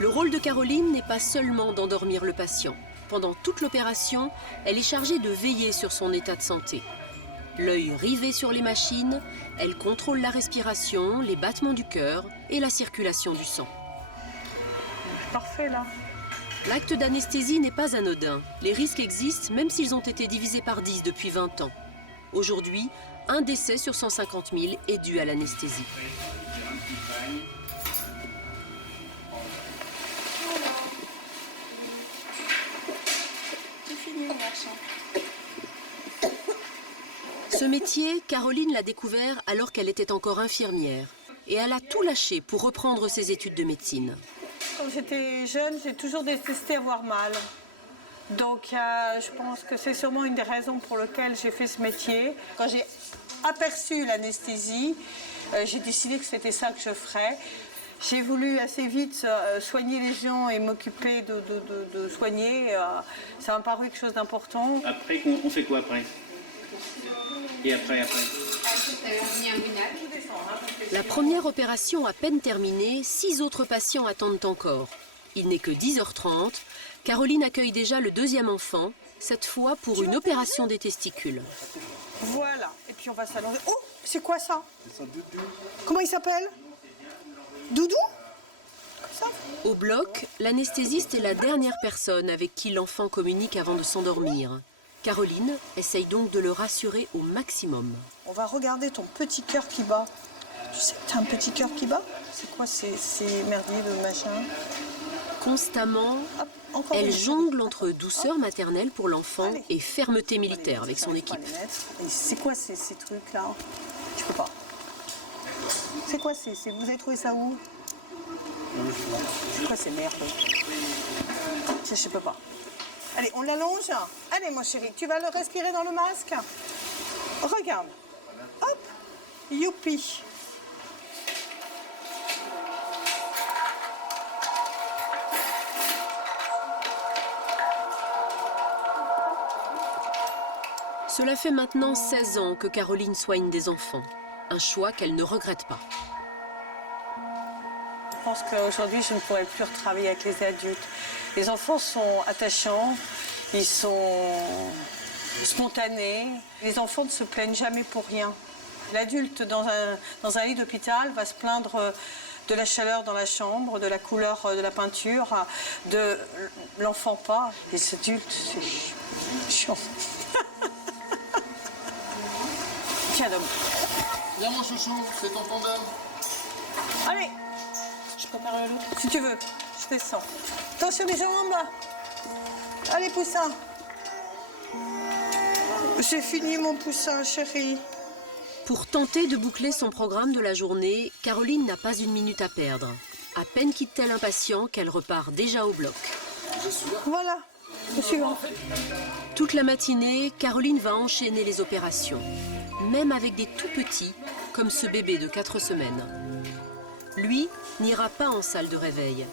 Le rôle de Caroline n'est pas seulement d'endormir le patient. Pendant toute l'opération, elle est chargée de veiller sur son état de santé. L'œil rivé sur les machines, elle contrôle la respiration, les battements du cœur et la circulation du sang. Parfait, là. L'acte d'anesthésie n'est pas anodin. Les risques existent même s'ils ont été divisés par 10 depuis 20 ans. Aujourd'hui, un décès sur 150 000 est dû à l'anesthésie. Ce métier, Caroline l'a découvert alors qu'elle était encore infirmière. Et elle a tout lâché pour reprendre ses études de médecine. Quand j'étais jeune, j'ai toujours détesté avoir mal. Donc je pense que c'est sûrement une des raisons pour lesquelles j'ai fait ce métier. Quand j'ai aperçu l'anesthésie, j'ai décidé que c'était ça que je ferais. J'ai voulu assez vite soigner les gens et m'occuper de soigner. Ça m'a paru quelque chose d'important. Après, on fait quoi après? Et après La première opération à peine terminée, 6 autres patients attendent encore. Il n'est que 10h30. Caroline accueille déjà le deuxième enfant, cette fois pour une opération des testicules. Voilà, et puis on va s'allonger. Oh, c'est quoi ça? Comment il s'appelle? Doudou? Comme ça? Au bloc, l'anesthésiste est la dernière personne avec qui l'enfant communique avant de s'endormir. Caroline essaye donc de le rassurer au maximum. On va regarder ton petit cœur qui bat. Tu sais que t'as un petit cœur qui bat? C'est quoi ces merdiers de machin? Constamment, elle jongle entre douceur maternelle pour l'enfant et fermeté militaire avec son équipe. C'est quoi ces trucs-là? Je peux pas. C'est quoi vous avez trouvé ça où? C'est quoi ces merdes? Je peux pas. Allez, on l'allonge. Allez, mon chéri, tu vas le respirer dans le masque. Regarde. Hop. Youpi. Cela fait maintenant 16 ans que Caroline soigne des enfants. Un choix qu'elle ne regrette pas. Je pense qu'aujourd'hui, je ne pourrais plus retravailler avec les adultes. Les enfants sont attachants, ils sont spontanés. Les enfants ne se plaignent jamais pour rien. L'adulte dans un lit d'hôpital va se plaindre de la chaleur dans la chambre, de la couleur de la peinture, de l'enfant pas. Les adultes, c'est chiant. Tiens, Dom. Viens, mon chouchou, c'est ton fondant. Allez. Je prépare l'autre. Si tu veux, je descends. Attention les jambes. Allez, poussin. J'ai fini mon poussin, chérie. Pour tenter de boucler son programme de la journée, Caroline n'a pas une minute à perdre. À peine quitte-t-elle un patient qu'elle repart déjà au bloc. Voilà, le suivant. Toute la matinée, Caroline va enchaîner les opérations. Même avec des tout petits, comme ce bébé de 4 semaines. Lui n'ira pas en salle de réveil.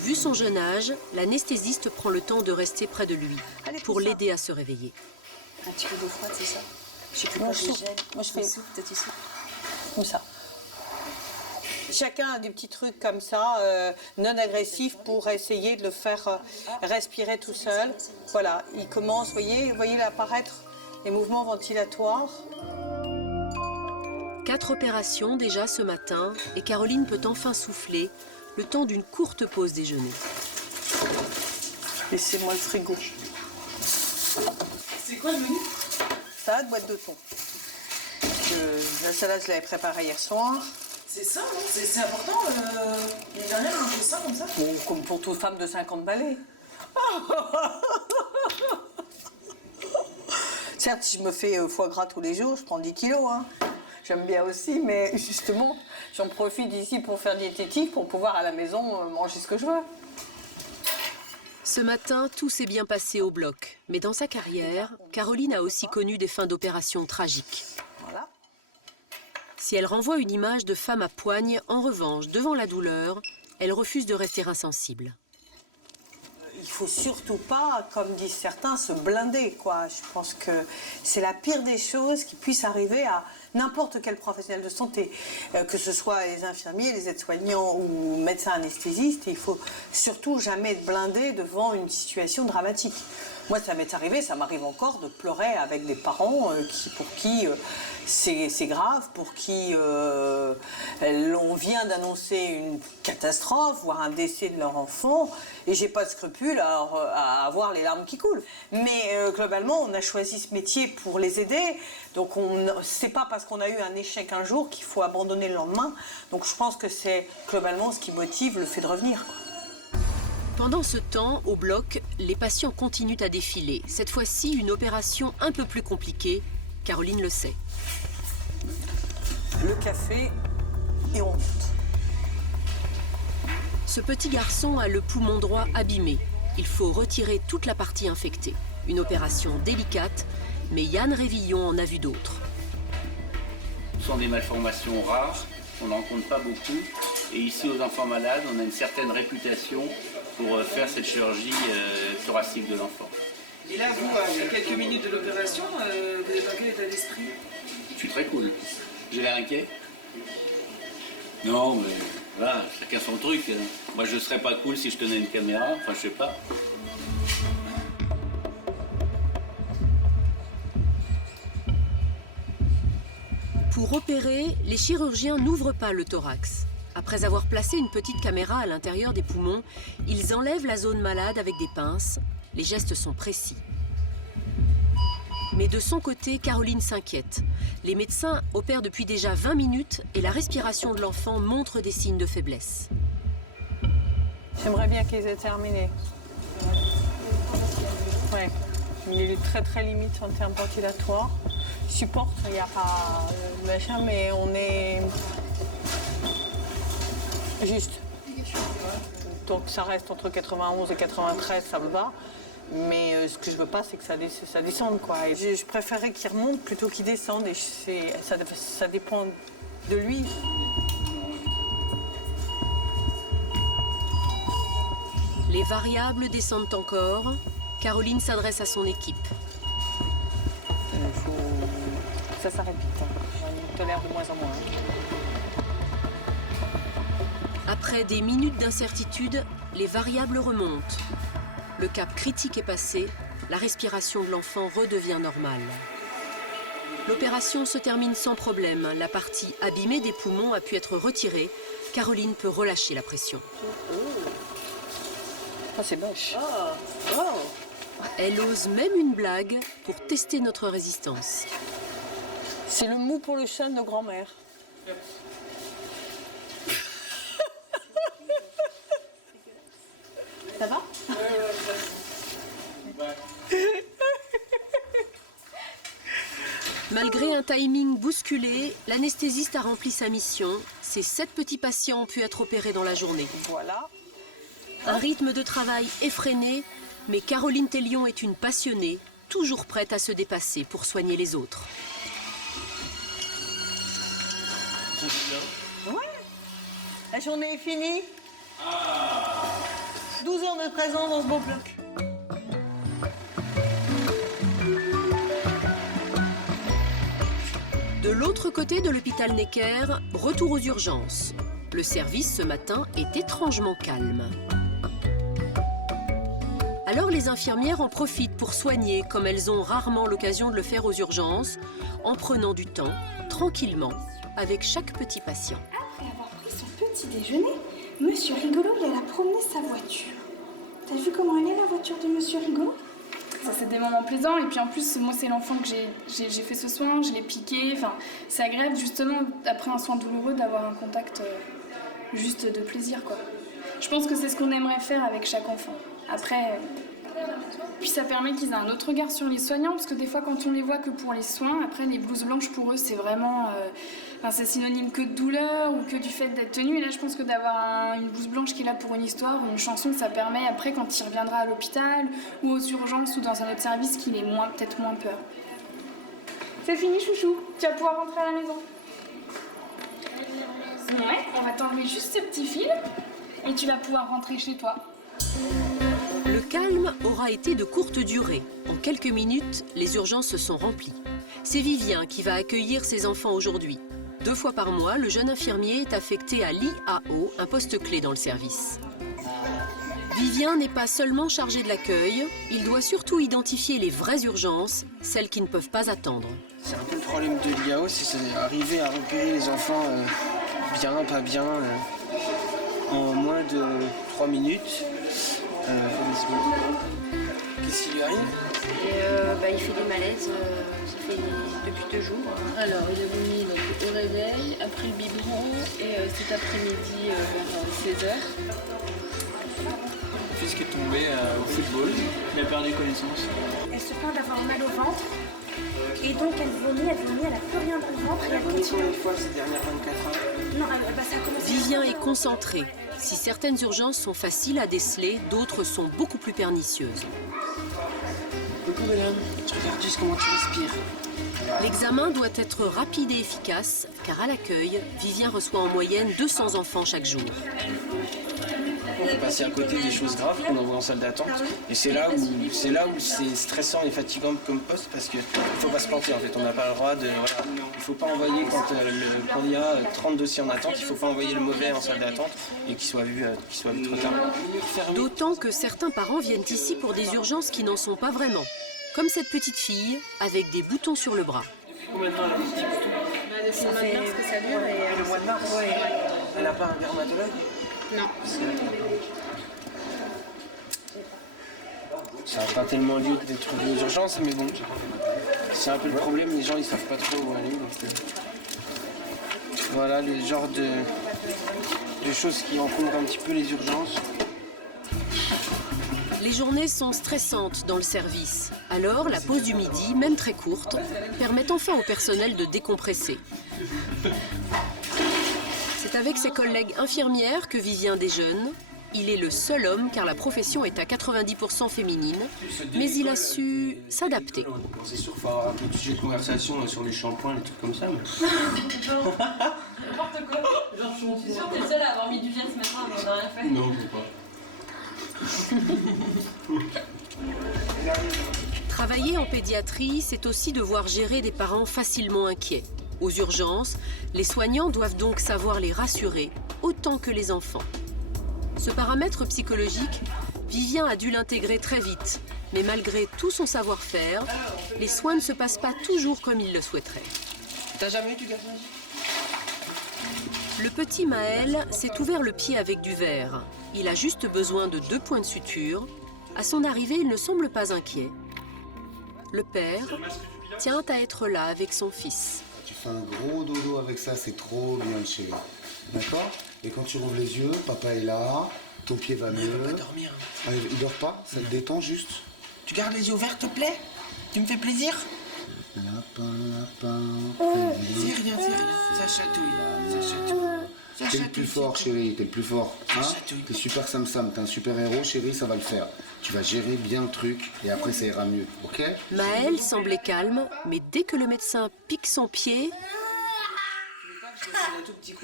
Vu son jeune âge, l'anesthésiste prend le temps de rester près de lui pour l'aider à se réveiller. Un petit peu d'eau froide, c'est ça? Je sais plus Moi, quoi, je fais peut-être ici. Comme ça. Chacun a des petits trucs comme ça, non agressifs, pour essayer de le faire respirer tout seul. Voilà, il commence, vous voyez apparaître les mouvements ventilatoires. 4 opérations déjà ce matin et Caroline peut enfin souffler le temps d'une courte pause déjeuner. Laissez-moi le frigo. C'est quoi le menu? Salade, boîte de thon. La salade, je l'avais préparée hier soir. C'est ça, non? C'est important. Les dernières, on fait ça comme ça? Bon, comme pour toute femme de 50 balais. Certes, si je me fais foie gras tous les jours, je prends 10 kilos. Hein. J'aime bien aussi, mais justement, j'en profite ici pour faire diététique, pour pouvoir à la maison manger ce que je veux. Ce matin, tout s'est bien passé au bloc. Mais dans sa carrière, Caroline a aussi connu des fins d'opération tragiques. Voilà. Si elle renvoie une image de femme à poigne, en revanche, devant la douleur, elle refuse de rester insensible. Il ne faut surtout pas, comme disent certains, se blinder, quoi. Je pense que c'est la pire des choses qui puisse arriver à n'importe quel professionnel de santé, que ce soit les infirmiers, les aides-soignants ou médecins anesthésistes. Il ne faut surtout jamais être blindé devant une situation dramatique. Moi, ça m'est arrivé, ça m'arrive encore de pleurer avec des parents pour qui c'est grave, pour qui on vient d'annoncer une catastrophe, voire un décès de leur enfant, et j'ai pas de scrupule à avoir les larmes qui coulent. Mais globalement, on a choisi ce métier pour les aider, donc c'est pas parce qu'on a eu un échec un jour qu'il faut abandonner le lendemain. Donc je pense que c'est globalement ce qui motive le fait de revenir, quoi. Pendant ce temps, au bloc, les patients continuent à défiler. Cette fois-ci, une opération un peu plus compliquée. Caroline le sait. Le café et on monte. Ce petit garçon a le poumon droit abîmé. Il faut retirer toute la partie infectée. Une opération délicate, mais Yann Révillon en a vu d'autres. Ce sont des malformations rares, on n'en compte pas beaucoup. Et ici, aux enfants malades, on a une certaine réputation pour faire cette chirurgie thoracique de l'enfant. Et là, vous, à quelques minutes de l'opération, vous êtes dans quel état d'esprit? Je suis très cool. J'ai l'air inquiet? Non, mais voilà, chacun son truc. Moi, je serais pas cool si je tenais une caméra, enfin, je sais pas. Pour opérer, les chirurgiens n'ouvrent pas le thorax. Après avoir placé une petite caméra à l'intérieur des poumons, ils enlèvent la zone malade avec des pinces. Les gestes sont précis. Mais de son côté, Caroline s'inquiète. Les médecins opèrent depuis déjà 20 minutes et la respiration de l'enfant montre des signes de faiblesse. J'aimerais bien qu'ils aient terminé. Ouais. Il est très très limite en termes ventilatoires. Supporte, il n'y a pas machin, mais on est juste. Donc ça reste entre 91 et 93, ça me va. Mais ce que je veux pas, c'est que ça descende, quoi. Et je préférerais qu'il remonte plutôt qu'il descende. Et ça dépend de lui. Les variables descendent encore. Caroline s'adresse à son équipe. Ça répète. On tolère de moins en moins. Après des minutes d'incertitude, les variables remontent. Le cap critique est passé, la respiration de l'enfant redevient normale. L'opération se termine sans problème. La partie abîmée des poumons a pu être retirée. Caroline peut relâcher la pression. Oh, c'est moche. Elle ose même une blague pour tester notre résistance. C'est le mou pour le chat de nos grands-mères. Ça va? Malgré un timing bousculé, l'anesthésiste a rempli sa mission. Ces 7 petits patients ont pu être opérés dans la journée. Voilà. Un rythme de travail effréné, mais Caroline Tellion est une passionnée, toujours prête à se dépasser pour soigner les autres. Ouais. La journée est finie. 12 heures de présence dans ce beau bloc. De l'autre côté de l'hôpital Necker, retour aux urgences. Le service ce matin est étrangement calme. Alors les infirmières en profitent pour soigner, comme elles ont rarement l'occasion de le faire aux urgences, en prenant du temps, tranquillement, avec chaque petit patient. Après avoir pris son petit déjeuner, Monsieur Rigolo, il a promené sa voiture. T'as vu comment elle est, la voiture de Monsieur Rigolo? Ça, c'est des moments plaisants. Et puis en plus, moi, c'est l'enfant que j'ai fait ce soin, je l'ai piqué. Enfin, c'est agréable, justement, après un soin douloureux, d'avoir un contact juste de plaisir, quoi. Je pense que c'est ce qu'on aimerait faire avec chaque enfant. Après, puis ça permet qu'ils aient un autre regard sur les soignants, parce que des fois, quand on les voit que pour les soins, après, les blouses blanches, pour eux, c'est vraiment... c'est synonyme que de douleur ou que du fait d'être tenu. Et là, je pense que d'avoir une blouse blanche qui est là pour une histoire ou une chanson, ça permet, après, quand il reviendra à l'hôpital ou aux urgences ou dans un autre service, qu'il ait peut-être moins peur. C'est fini, chouchou. Tu vas pouvoir rentrer à la maison. Ouais, on va t'enlever juste ce petit fil et tu vas pouvoir rentrer chez toi. Le calme aura été de courte durée. En quelques minutes, les urgences se sont remplies. C'est Vivien qui va accueillir ses enfants aujourd'hui. 2 fois par mois, le jeune infirmier est affecté à l'IAO, un poste clé dans le service. Vivien n'est pas seulement chargé de l'accueil, il doit surtout identifier les vraies urgences, celles qui ne peuvent pas attendre. C'est un peu le problème de l'IAO, c'est d'arriver à repérer les enfants bien, pas bien, en moins de 3 minutes. Qu'est-ce qui lui arrive? Il fait des malaises, ça fait depuis 2 jours. Alors, il a vomi au réveil, après le biberon et cet après-midi vers 16h. Mon fils qui est tombé au football, il a perdu connaissance. Elle se plaint d'avoir mal au ventre. Et donc elle vomit, elle n'a plus rien dans le ventre. Elle a vomi combien de fois ces dernières 24 heures? Non, ça a commencé. Vivien est concentré. Si certaines urgences sont faciles à déceler, d'autres sont beaucoup plus pernicieuses. Coucou madame, je regarde juste comment tu respires. L'examen doit être rapide et efficace, car à l'accueil, Vivien reçoit en moyenne 200 enfants chaque jour. On peut passer à côté des choses graves qu'on envoie en salle d'attente. Et c'est là où c'est stressant et fatigant comme poste parce qu'il ne faut pas se planter en fait. On n'a pas le droit de... Voilà, il ne faut pas envoyer quand il y a 30 dossiers en attente, il ne faut pas envoyer le mauvais en salle d'attente et qu'il soit vu trop tard. D'autant que certains parents viennent ici pour des urgences qui n'en sont pas vraiment. Comme cette petite fille avec des boutons sur le bras. Combien de temps elle a un petit bouton? Depuis le mois de mars que ça dure. Le mois de mars. Elle n'a pas un dermatologue? Non. Ça n'a pas tellement lieu d'être aux urgences, mais bon, c'est un peu le problème, les gens ils savent pas trop où aller. Donc, voilà les genres de choses qui encombrent un petit peu les urgences. Les journées sont stressantes dans le service. Alors, la pause du midi, même très courte, permet enfin au personnel de décompresser. C'est avec ses collègues infirmières que Vivien déjeune. Il est le seul homme car la profession est à 90% féminine, mais il a su s'adapter. C'est sûr qu'il faut avoir un peu de sujet de conversation sur les shampoings, les trucs comme ça. N'importe quoi. Genre, je suis sûre que t'es le seul à avoir mis du gel ce matin, on n'a rien fait. Non, je sais pas. Travailler en pédiatrie, c'est aussi devoir gérer des parents facilement inquiets. Aux urgences, les soignants doivent donc savoir les rassurer, autant que les enfants. Ce paramètre psychologique, Vivien a dû l'intégrer très vite. Mais malgré tout son savoir-faire, les soins ne se passent pas toujours comme il le souhaiterait. T'as jamais eu du gaz? Le petit Maël s'est ouvert le pied avec du verre. Il a juste besoin de 2 points de suture. À son arrivée, il ne semble pas inquiet. Le père tient à être là avec son fils. Tu fais un gros dodo avec ça, c'est trop bien, chérie. D'accord? Et quand tu rouvres les yeux, papa est là, ton pied va mieux. Il va pas dormir. Ah, il dort pas? Ça te détend juste? Tu gardes les yeux ouverts, te plaît? Tu me fais plaisir? Lapin, lapin. C'est rien, ça chatouille. Ça chatouille. T'es le plus fort, chérie, t'es le plus fort. Hein? T'es super Sam, t'es un super héros, chérie, ça va le faire. Tu vas gérer bien le truc et après ça ira mieux, ok? Maël semblait calme, mais dès que le médecin pique son pied... Je sais que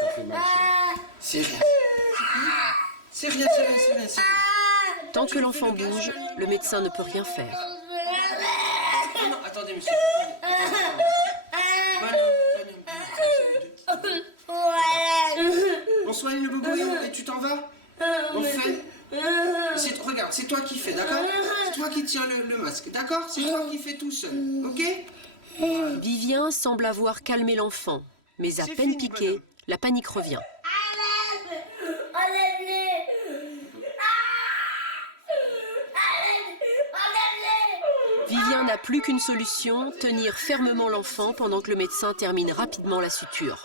ça fait mal, chérie. C'est rien. Tant que l'enfant bouge, le médecin ne peut rien faire. Non, attendez, monsieur. On soigne le bobo et tu t'en vas? On fait? Regarde, c'est toi qui fais, d'accord? C'est toi qui tiens le masque, d'accord? C'est toi qui fais tout seul, ok? Vivien semble avoir calmé l'enfant, mais à peine piqué, la panique revient. Vivien n'a plus qu'une solution, tenir fermement l'enfant pendant que le médecin termine rapidement la suture.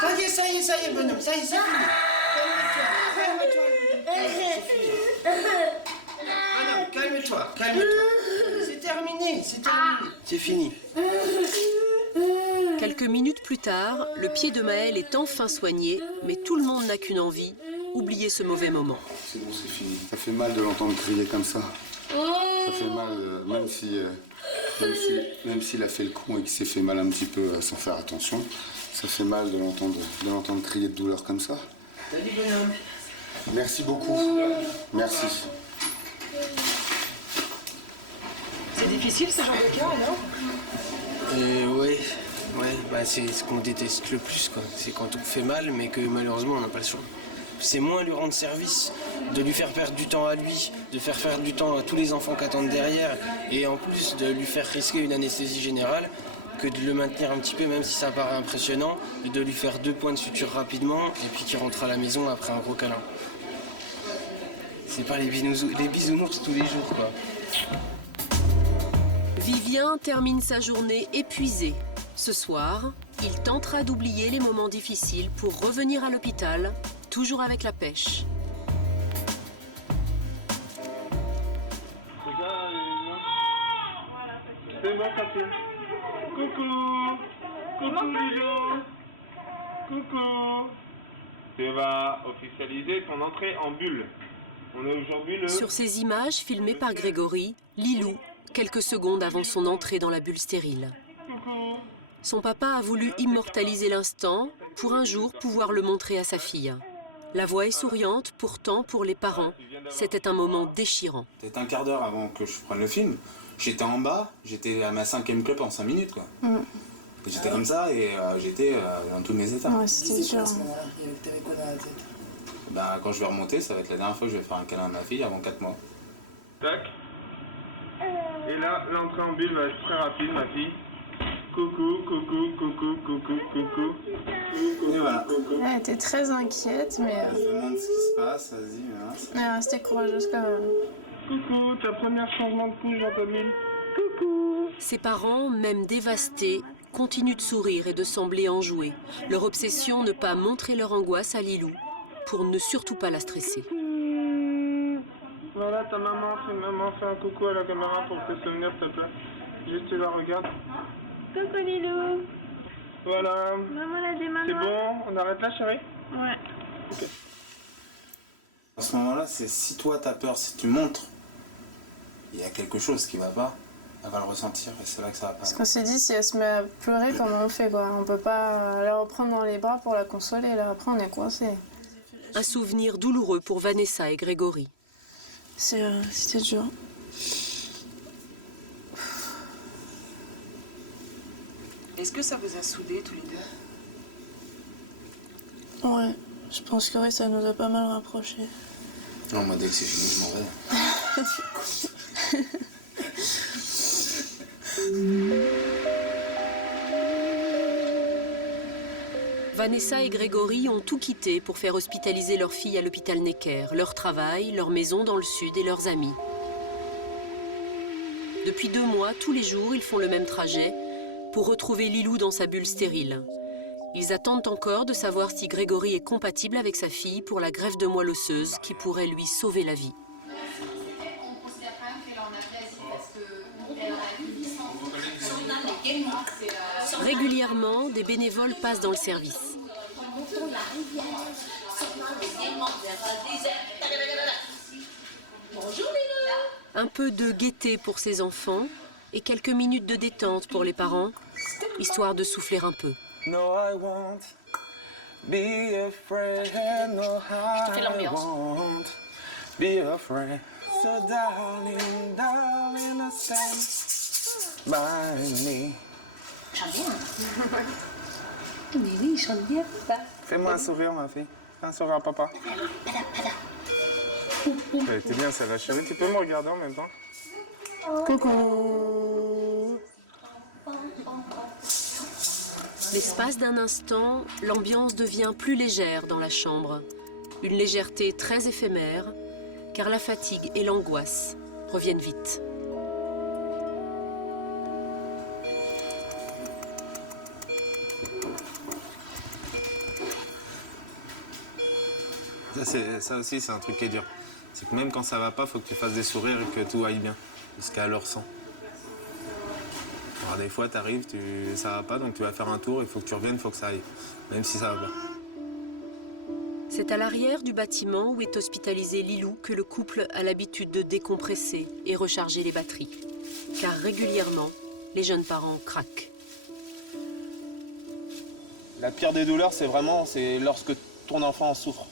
Ça y est, bonhomme, ça y est, c'est fini. Calme-toi. C'est terminé. C'est fini. Quelques minutes plus tard, le pied de Maël est enfin soigné, mais tout le monde n'a qu'une envie, oublier ce mauvais moment. C'est bon, c'est fini. Ça fait mal de l'entendre crier comme ça. Ça fait mal, même s'il a fait le con et qu'il s'est fait mal un petit peu sans faire attention. Ça fait mal de l'entendre crier de douleur comme ça. Salut, bonhomme. Merci beaucoup. Merci. C'est difficile ce genre de cas, alors? Ouais, bah c'est ce qu'on déteste le plus, quoi. C'est quand on fait mal, mais que malheureusement on n'a pas le choix. C'est moins lui rendre service, de lui faire perdre du temps à lui, de faire perdre du temps à tous les enfants qui attendent derrière, et en plus de lui faire risquer une anesthésie générale, que de le maintenir un petit peu, même si ça paraît impressionnant, et de lui faire 2 points de suture rapidement, et puis qu'il rentre à la maison après un gros câlin. C'est pas les bisounours tous les jours, quoi. Vivien termine sa journée épuisé. Ce soir, il tentera d'oublier les moments difficiles pour revenir à l'hôpital, toujours avec la pêche. C'est moi, Captain. Coucou. Coucou, Lilo. Coucou. Tu vas officialiser ton entrée en bulle. On est aujourd'hui le... Sur ces images filmées par Grégory, Lilou, quelques secondes avant son entrée dans la bulle stérile. Son papa a voulu immortaliser l'instant pour un jour pouvoir le montrer à sa fille. La voix est souriante, pourtant pour les parents, c'était un moment déchirant. Peut-être un quart d'heure avant que je prenne le film, j'étais en bas, j'étais à ma 5e clope en 5 minutes quoi. J'étais comme ça et j'étais dans tous mes états. Ouais, c'était dur. Bah, quand je vais remonter, ça va être la dernière fois que je vais faire un câlin à ma fille avant 4 mois. Tac. Et là, l'entrée en bulle va être très rapide, ma fille. Coucou, coucou, coucou, coucou, coucou. Et voilà. Elle était très inquiète, mais... Elle se demande ce qui se passe, vas-y, voilà. Elle est restée courageuse quand même. Coucou, ta première changement de couche dans ta bulle. Coucou. Ses parents, même dévastés, continuent de sourire et de sembler enjoués. Leur obsession, ne pas montrer leur angoisse à Lilou, pour ne surtout pas la stresser. Voilà, ta maman, fais un coucou à la caméra pour te souvenir, s'il te plaît. Juste, tu la regardes. Coucou Lilou. Voilà. Maman l'a dit maman. C'est bon, on arrête là, chérie? Ouais. Ok. À ce moment-là, c'est si toi t'as peur, si tu montres, il y a quelque chose qui va pas, elle va le ressentir et c'est là que ça va pas. Parce qu'on s'est dit, si elle se met à pleurer, comment on fait quoi? On peut pas la reprendre dans les bras pour la consoler, là après on est coincé. Un souvenir douloureux pour Vanessa et Grégory. C'était dur. Est-ce que ça vous a soudés tous les deux? Ouais, je pense que oui, ça nous a pas mal rapprochés. Non, moi dès que c'est fini, je m'en vais. Vanessa et Grégory ont tout quitté pour faire hospitaliser leur fille à l'hôpital Necker, leur travail, leur maison dans le sud et leurs amis. Depuis 2 mois, tous les jours, ils font le même trajet pour retrouver Lilou dans sa bulle stérile. Ils attendent encore de savoir si Grégory est compatible avec sa fille pour la greffe de moelle osseuse qui pourrait lui sauver la vie. Régulièrement, des bénévoles passent dans le service. Un peu de gaieté pour ses enfants et quelques minutes de détente pour les parents, histoire de souffler un peu. No, I won't be afraid. No, I won't be afraid. So darling, darling, stand by me. Lily, chante bien, papa. Fais-moi un sourire, ma fille. Fais un sourire à papa. T'es bien, ça va, chérie. Tu peux me regarder en même temps? Coucou. L'espace d'un instant, l'ambiance devient plus légère dans la chambre. Une légèreté très éphémère, car la fatigue et l'angoisse reviennent vite. Ça aussi, c'est un truc qui est dur. C'est que même quand ça va pas, faut que tu fasses des sourires et que tout aille bien, jusqu'à leur sang. Alors des fois, t'arrives, ça va pas, donc tu vas faire un tour, il faut que tu reviennes, il faut que ça aille, même si ça va pas. C'est à l'arrière du bâtiment où est hospitalisé Lilou que le couple a l'habitude de décompresser et recharger les batteries. Car régulièrement, les jeunes parents craquent. La pire des douleurs, c'est lorsque ton enfant en souffre.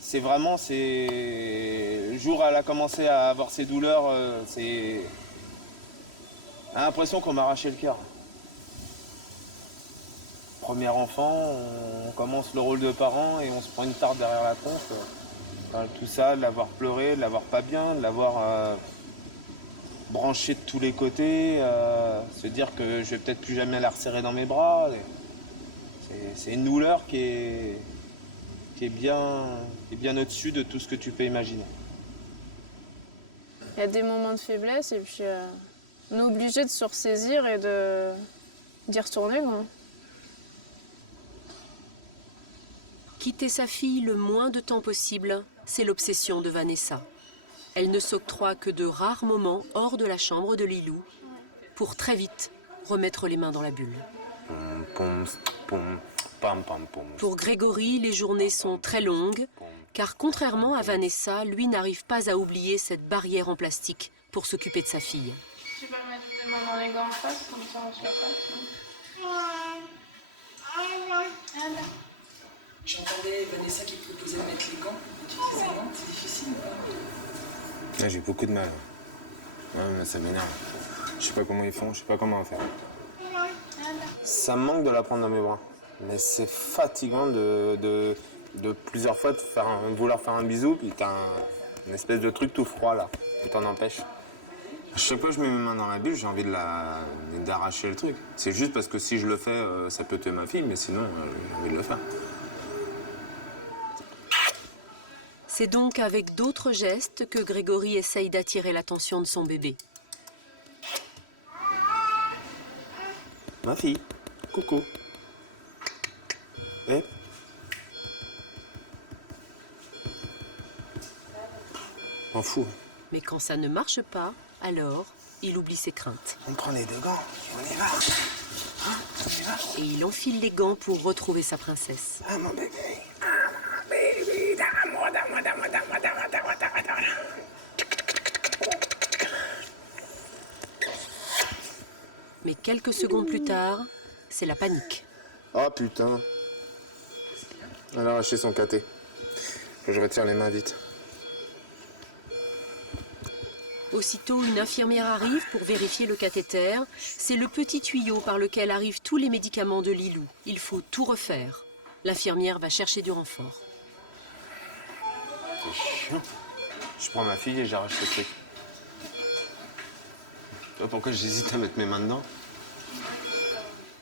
C'est le jour où elle a commencé à avoir ces douleurs, elle a l'impression qu'on m'a arraché le cœur. Premier enfant, on commence le rôle de parent et on se prend une tarte derrière la tronche. Tout ça, de l'avoir pleuré, de l'avoir pas bien, de l'avoir branché de tous les côtés, se dire que je vais peut-être plus jamais la resserrer dans mes bras. C'est une douleur qui est bien au-dessus de tout ce que tu peux imaginer. Il y a des moments de faiblesse et puis on est obligé de se ressaisir et d'y retourner, quoi. Quitter sa fille le moins de temps possible, c'est l'obsession de Vanessa. Elle ne s'octroie que de rares moments hors de la chambre de Lilou pour très vite remettre les mains dans la bulle. Pour Grégory, les journées sont très longues Car contrairement à Vanessa, lui n'arrive pas à oublier cette barrière en plastique pour s'occuper de sa fille. Tu peux mettre tes mains dans les gants en face, comme ça on se la passe. J'entendais Vanessa qui proposait de mettre les gants. Tu disais non, c'est difficile. J'ai beaucoup de mal. Ouais, ça m'énerve. Je sais pas comment ils font, je sais pas comment faire. Ça me manque de la prendre dans mes bras. Mais c'est fatigant de plusieurs fois vouloir faire un bisou, puis t'as une espèce de truc tout froid là, qui t'en empêche. À chaque fois que je mets mes mains dans la bulle, j'ai envie d'arracher le truc. C'est juste parce que si je le fais, ça peut tuer ma fille, mais sinon, j'ai envie de le faire. C'est donc avec d'autres gestes que Grégory essaye d'attirer l'attention de son bébé. Ma fille, coucou. Eh? M'en fous. Mais quand ça ne marche pas, alors il oublie ses craintes. On prend les 2 gants et on y va. Hein? On y va. Et il enfile les gants pour retrouver sa princesse. Ah mon bébé. Ah mon bébé. Dame-moi. Mais quelques secondes plus tard, c'est la panique. Oh putain. Elle a arraché son caté. Faut que je retire les mains vite. Aussitôt, une infirmière arrive pour vérifier le cathéter. C'est le petit tuyau par lequel arrivent tous les médicaments de Lilou. Il faut tout refaire. L'infirmière va chercher du renfort. C'est chiant. Je prends ma fille et j'arrache le truc. Tu vois pourquoi j'hésite à mettre mes mains dedans?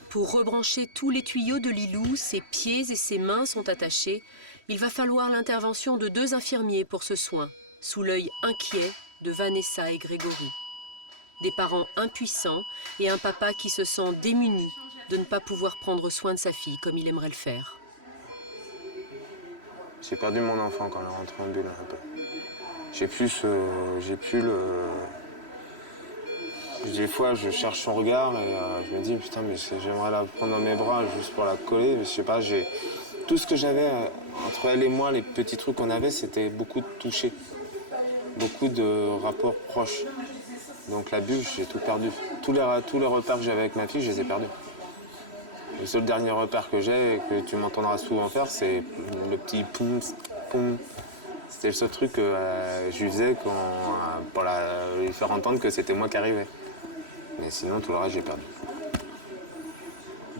Pour rebrancher tous les tuyaux de Lilou, ses pieds et ses mains sont attachés. Il va falloir l'intervention de 2 infirmiers pour ce soin, sous l'œil inquiet de Vanessa et Grégory. Des parents impuissants et un papa qui se sent démuni de ne pas pouvoir prendre soin de sa fille comme il aimerait le faire. J'ai perdu mon enfant quand elle est rentrée en bulle un peu. J'ai plus le... Des fois, je cherche son regard et je me dis, putain, mais j'aimerais la prendre dans mes bras juste pour la coller. Mais je sais pas, tout ce que j'avais entre elle et moi, les petits trucs qu'on avait, c'était beaucoup de toucher. Beaucoup de rapports proches. Donc la bulle, j'ai tout perdu. Tous les repères que j'avais avec ma fille, je les ai perdus. Le seul dernier repère que j'ai, et que tu m'entendras souvent faire, c'est le petit poum, poum. C'était le seul truc que je lui faisais pour lui faire entendre que c'était moi qui arrivais. Mais sinon, tout le reste, j'ai perdu.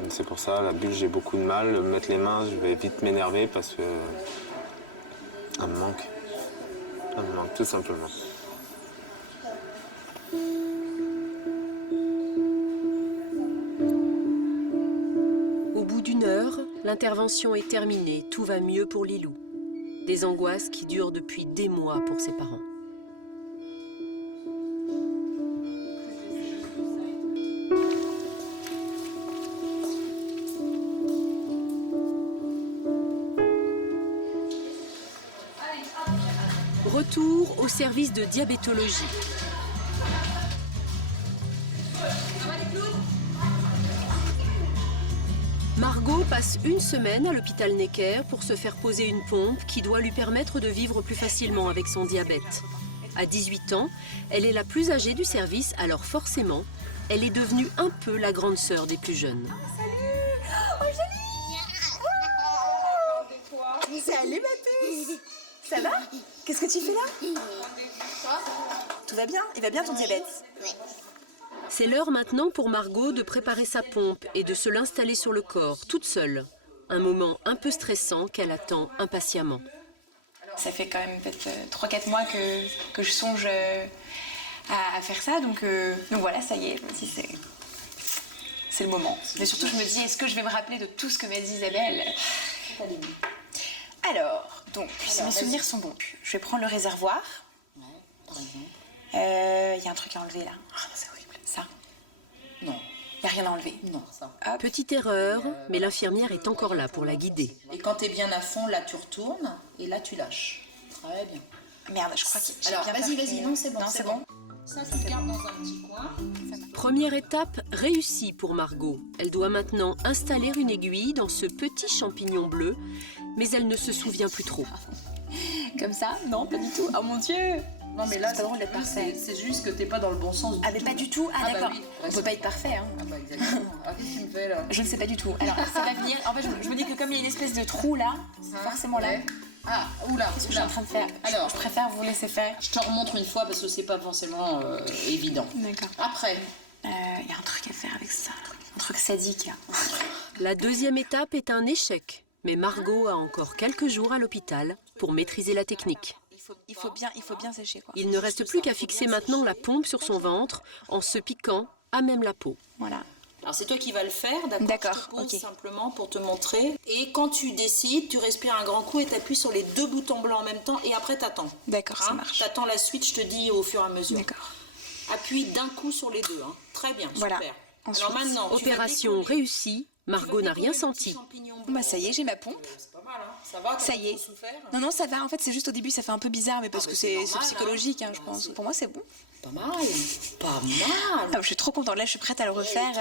C'est pour ça, la bulle, j'ai beaucoup de mal. Mettre les mains, je vais vite m'énerver parce que... Elle me manque. Elle me manque, tout simplement. Au bout d'1 heure, l'intervention est terminée. Tout va mieux pour Lilou. Des angoisses qui durent depuis des mois pour ses parents. Retour au service de diabétologie. Margot passe 1 semaine à l'hôpital Necker pour se faire poser une pompe qui doit lui permettre de vivre plus facilement avec son diabète. À 18 ans, elle est la plus âgée du service, alors forcément, elle est devenue un peu la grande sœur des plus jeunes. Salut ma puce. Ça va? Qu'est-ce que tu fais là? Tout va bien? Il va bien ton diabète? C'est l'heure maintenant pour Margot de préparer sa pompe et de se l'installer sur le corps, toute seule. Un moment un peu stressant qu'elle attend impatiemment. Ça fait quand même peut-être 3-4 mois que je songe à faire ça, donc voilà, ça y est, je me dis c'est le moment. Mais surtout, je me dis, est-ce que je vais me rappeler de tout ce que m'a dit Isabelle? Alors, si mes souvenirs sont bons, je vais prendre le réservoir. Il y a un truc à enlever là. Ah non, c'est horrible. Ça? Non. Il n'y a rien à enlever? Non, ça. Hop. Petite erreur, mais l'infirmière est encore là pour la guider. Et quand t'es bien à fond, là tu retournes et là tu lâches. Très bien. Merde, je crois que j'ai Alors, bien vas-y, non, c'est bon. Non, c'est bon. Ça, tu le gardes dans un petit coin. Première étape réussie pour Margot. Elle doit maintenant installer une aiguille dans ce petit champignon bleu, mais elle ne se souvient plus trop. Comme ça? Non, pas du tout. Oh mon Dieu! Non, mais là, c'est pas drôle d'être parfait. c'est juste que t'es pas dans le bon sens. Ah, mais pas du tout. Ah, d'accord. oui. On peut pas être parfait, hein. Ah bah exactement. Ah, qu'est-ce que tu me fais là? Je ne sais pas du tout. Alors, ça va venir. En fait, je me dis que comme il y a une espèce de trou là, forcément là. Ah, oula. Qu'est-ce que je suis en train de faire? Alors, je préfère vous laisser faire. Je te remontre une fois parce que c'est pas forcément évident. D'accord. Après. Il y a un truc à faire avec ça. Un truc sadique là. La deuxième étape est un échec, mais Margot a encore quelques jours à l'hôpital pour maîtriser la technique. Il faut bien sécher quoi. Il ne reste plus qu'à fixer maintenant la pompe sur son ventre en se piquant à même la peau. Voilà. Alors c'est toi qui vas le faire, d'accord? D'accord, Je te pose ok. simplement pour te montrer. Et quand tu décides, tu respires un grand coup et t'appuies sur les 2 boutons blancs en même temps et après t'attends. D'accord, ça marche. T'attends la suite, je te dis au fur et à mesure. D'accord. Appuie d'un coup sur les 2, hein. Très bien, Voilà. super. Ensuite, Alors maintenant, Opération réussie, Margot n'a rien senti. Bah ça y est, j'ai ma pompe. C'est pas mal, hein. Ça va? Ça y est. Non, ça va. En fait, c'est juste au début, ça fait un peu bizarre, mais parce que c'est psychologique, hein, je pense. Pour moi, c'est bon. Pas mal, pas mal. Ah, je suis trop contente. Là, je suis prête à le refaire.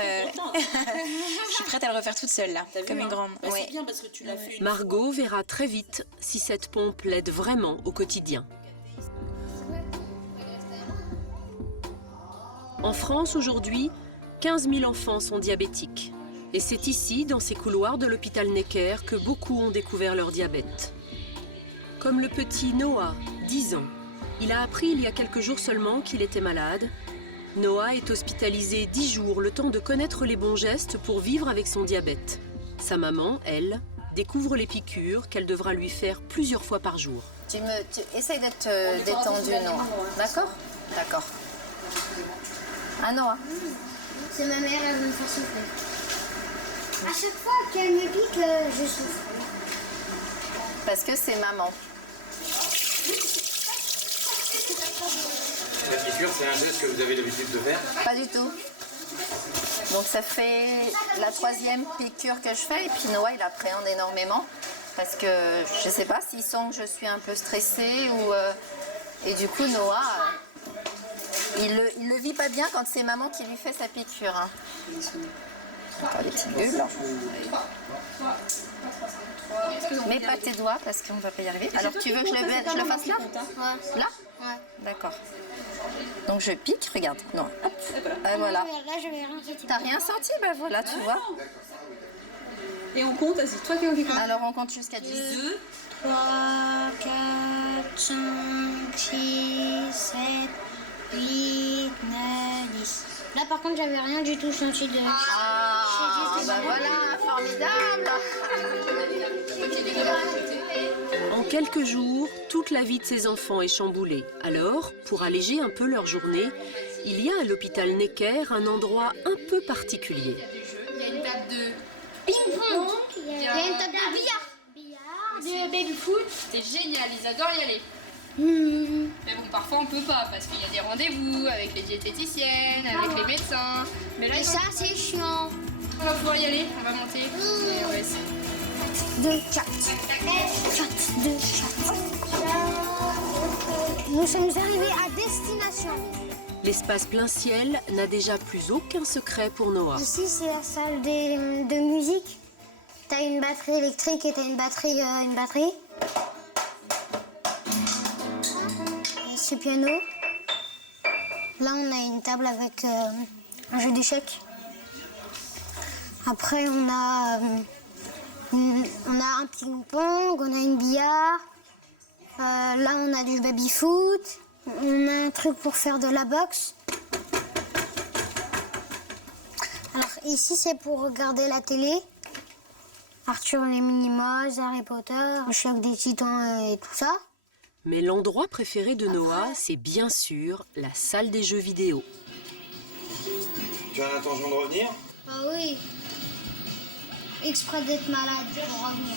Je suis prête à le refaire toute seule, là, comme une grande. Bah, Ouais. c'est bien parce que tu l'as fait. Margot verra très vite si cette pompe l'aide vraiment au quotidien. En France, aujourd'hui, 15 000 enfants sont diabétiques. Et c'est ici, dans ces couloirs de l'hôpital Necker, que beaucoup ont découvert leur diabète. Comme le petit Noah, 10 ans. Il a appris il y a quelques jours seulement qu'il était malade. Noah est hospitalisé 10 jours, le temps de connaître les bons gestes pour vivre avec son diabète. Sa maman, elle, découvre les piqûres qu'elle devra lui faire plusieurs fois par jour. Tu essayes d'être détendu, Noah. D'accord? D'accord. Ah, Noah? C'est ma mère, elle veut me faire souffler. À chaque fois qu'elle me pique, je souffre. Parce que c'est maman. La piqûre, c'est un geste que vous avez l'habitude de faire? Pas du tout. Donc ça fait la 3e piqûre que je fais et puis Noah il appréhende énormément parce que je sais pas s'il sent que je suis un peu stressée ou et du coup Noah il le vit pas bien quand c'est maman qui lui fait sa piqûre. Hein. Encore des petites bulles. Mets pas tes doigts parce qu'on va pas y arriver. Alors tu veux que je le fasse là? Là? Ouais. D'accord. Donc je pique, regarde. Non. Hop. Voilà. Là, je vais rien sentir. T'as rien senti? Bah voilà, tu vois. Et on compte, vas-y, toi qui compte. Alors on compte jusqu'à 10. 2, 3, 4, 5, 6, 7, 8, 9, 10. Là par contre j'avais rien du tout senti de... Ah, bah voilà, formidable. En quelques jours, toute la vie de ces enfants est chamboulée. Alors, pour alléger un peu leur journée, il y a à l'hôpital Necker un endroit un peu particulier. Il y a une table de Ping-pong. Il y a une table de billard. de baby-foot. C'est génial, ils adorent y aller. Mais bon, parfois on peut pas parce qu'il y a des rendez-vous avec les diététiciennes, avec les médecins. Mais là, Et ça, c'est chiant. on va pouvoir y aller, on va monter. Et on va essayer. 2, 4. 4, 2, 4. Nous sommes arrivés à destination. L'espace plein ciel n'a déjà plus aucun secret pour Noah. Ici, c'est la salle de musique. T'as une batterie électrique et t'as une batterie. Et ce piano. Là, on a une table avec un jeu d'échecs. Après, on a un ping-pong, on a une billard. Là, on a du baby-foot. On a un truc pour faire de la boxe. Alors ici, c'est pour regarder la télé. Arthur les Minimoys, Harry Potter, le choc des titans et tout ça. Mais l'endroit préféré de Noah, c'est bien sûr la salle des jeux vidéo. Tu as l'intention de revenir? Ah oui. Exprès d'être malade pour revenir.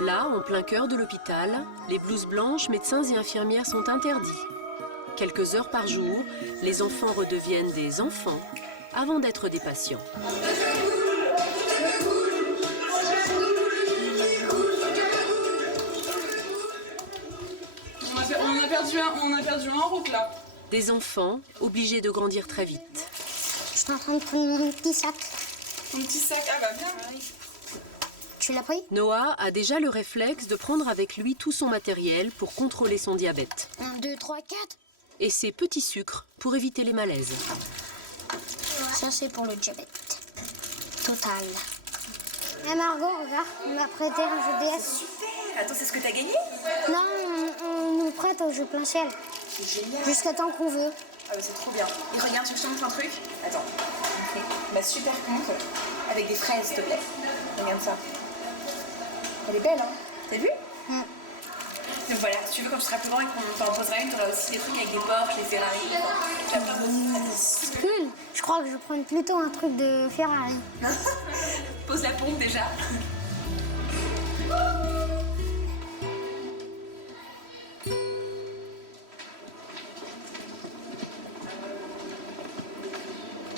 Là, en plein cœur de l'hôpital, les blouses blanches, médecins et infirmières sont interdits. Quelques heures par jour, les enfants redeviennent des enfants avant d'être des patients. On a perdu un en route là. Des enfants obligés de grandir très vite. Je suis en train de prendre mon petit sac. Ton petit sac, ah bah bien. Tu l'as pris? Noah a déjà le réflexe de prendre avec lui tout son matériel pour contrôler son diabète. 1, 2, 3, 4. Et ses petits sucres pour éviter les malaises. Ça, c'est pour le diabète. Total. Eh Margot, regarde, on m'a prêté un jeu DS. Super. Attends, c'est ce que t'as gagné? Non, on nous prête au jeu plein ciel. C'est génial. Jusqu'à temps qu'on veut. Ah bah c'est trop bien. Et regarde, tu veux que je te montre un truc? Attends, on fait ma super conque avec des fraises, s'il te plaît. Regarde ça. Elle est belle, hein? T'as vu? Donc voilà, si tu veux, quand tu seras plus grand et qu'on t'en posera une, t'auras aussi des trucs avec des Porsche, des Ferrari. T'as plein de trucs. Cool. Je crois que je vais prendre plutôt un truc de Ferrari. Pose la pompe déjà.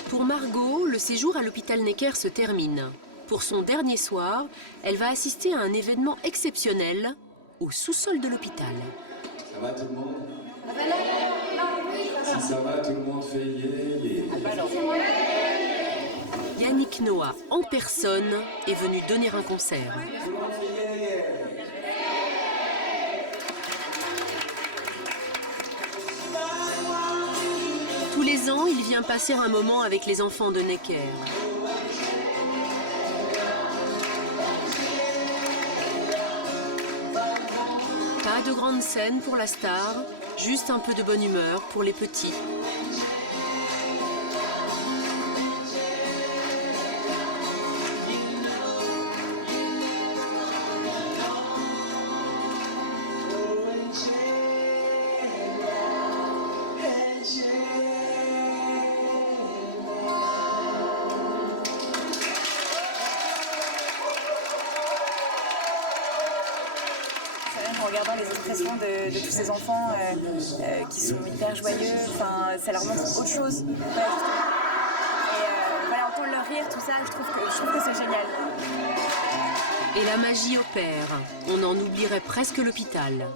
Pour Margot, le séjour à l'hôpital Necker se termine. Pour son dernier soir, elle va assister à un événement exceptionnel au sous-sol de l'hôpital. Ça va tout le monde? Si ça va, tout le monde fait yé. Yannick Noah, en personne, est venu donner un concert. Tous les ans, il vient passer un moment avec les enfants de Necker. Pas de grande scène pour la star, juste un peu de bonne humeur pour les petits. En regardant les expressions de tous ces enfants qui sont hyper joyeux, enfin, ça leur montre autre chose. Voilà, et voilà, entendre leur rire, tout ça, je trouve que c'est génial. Et la magie opère. On en oublierait presque l'hôpital.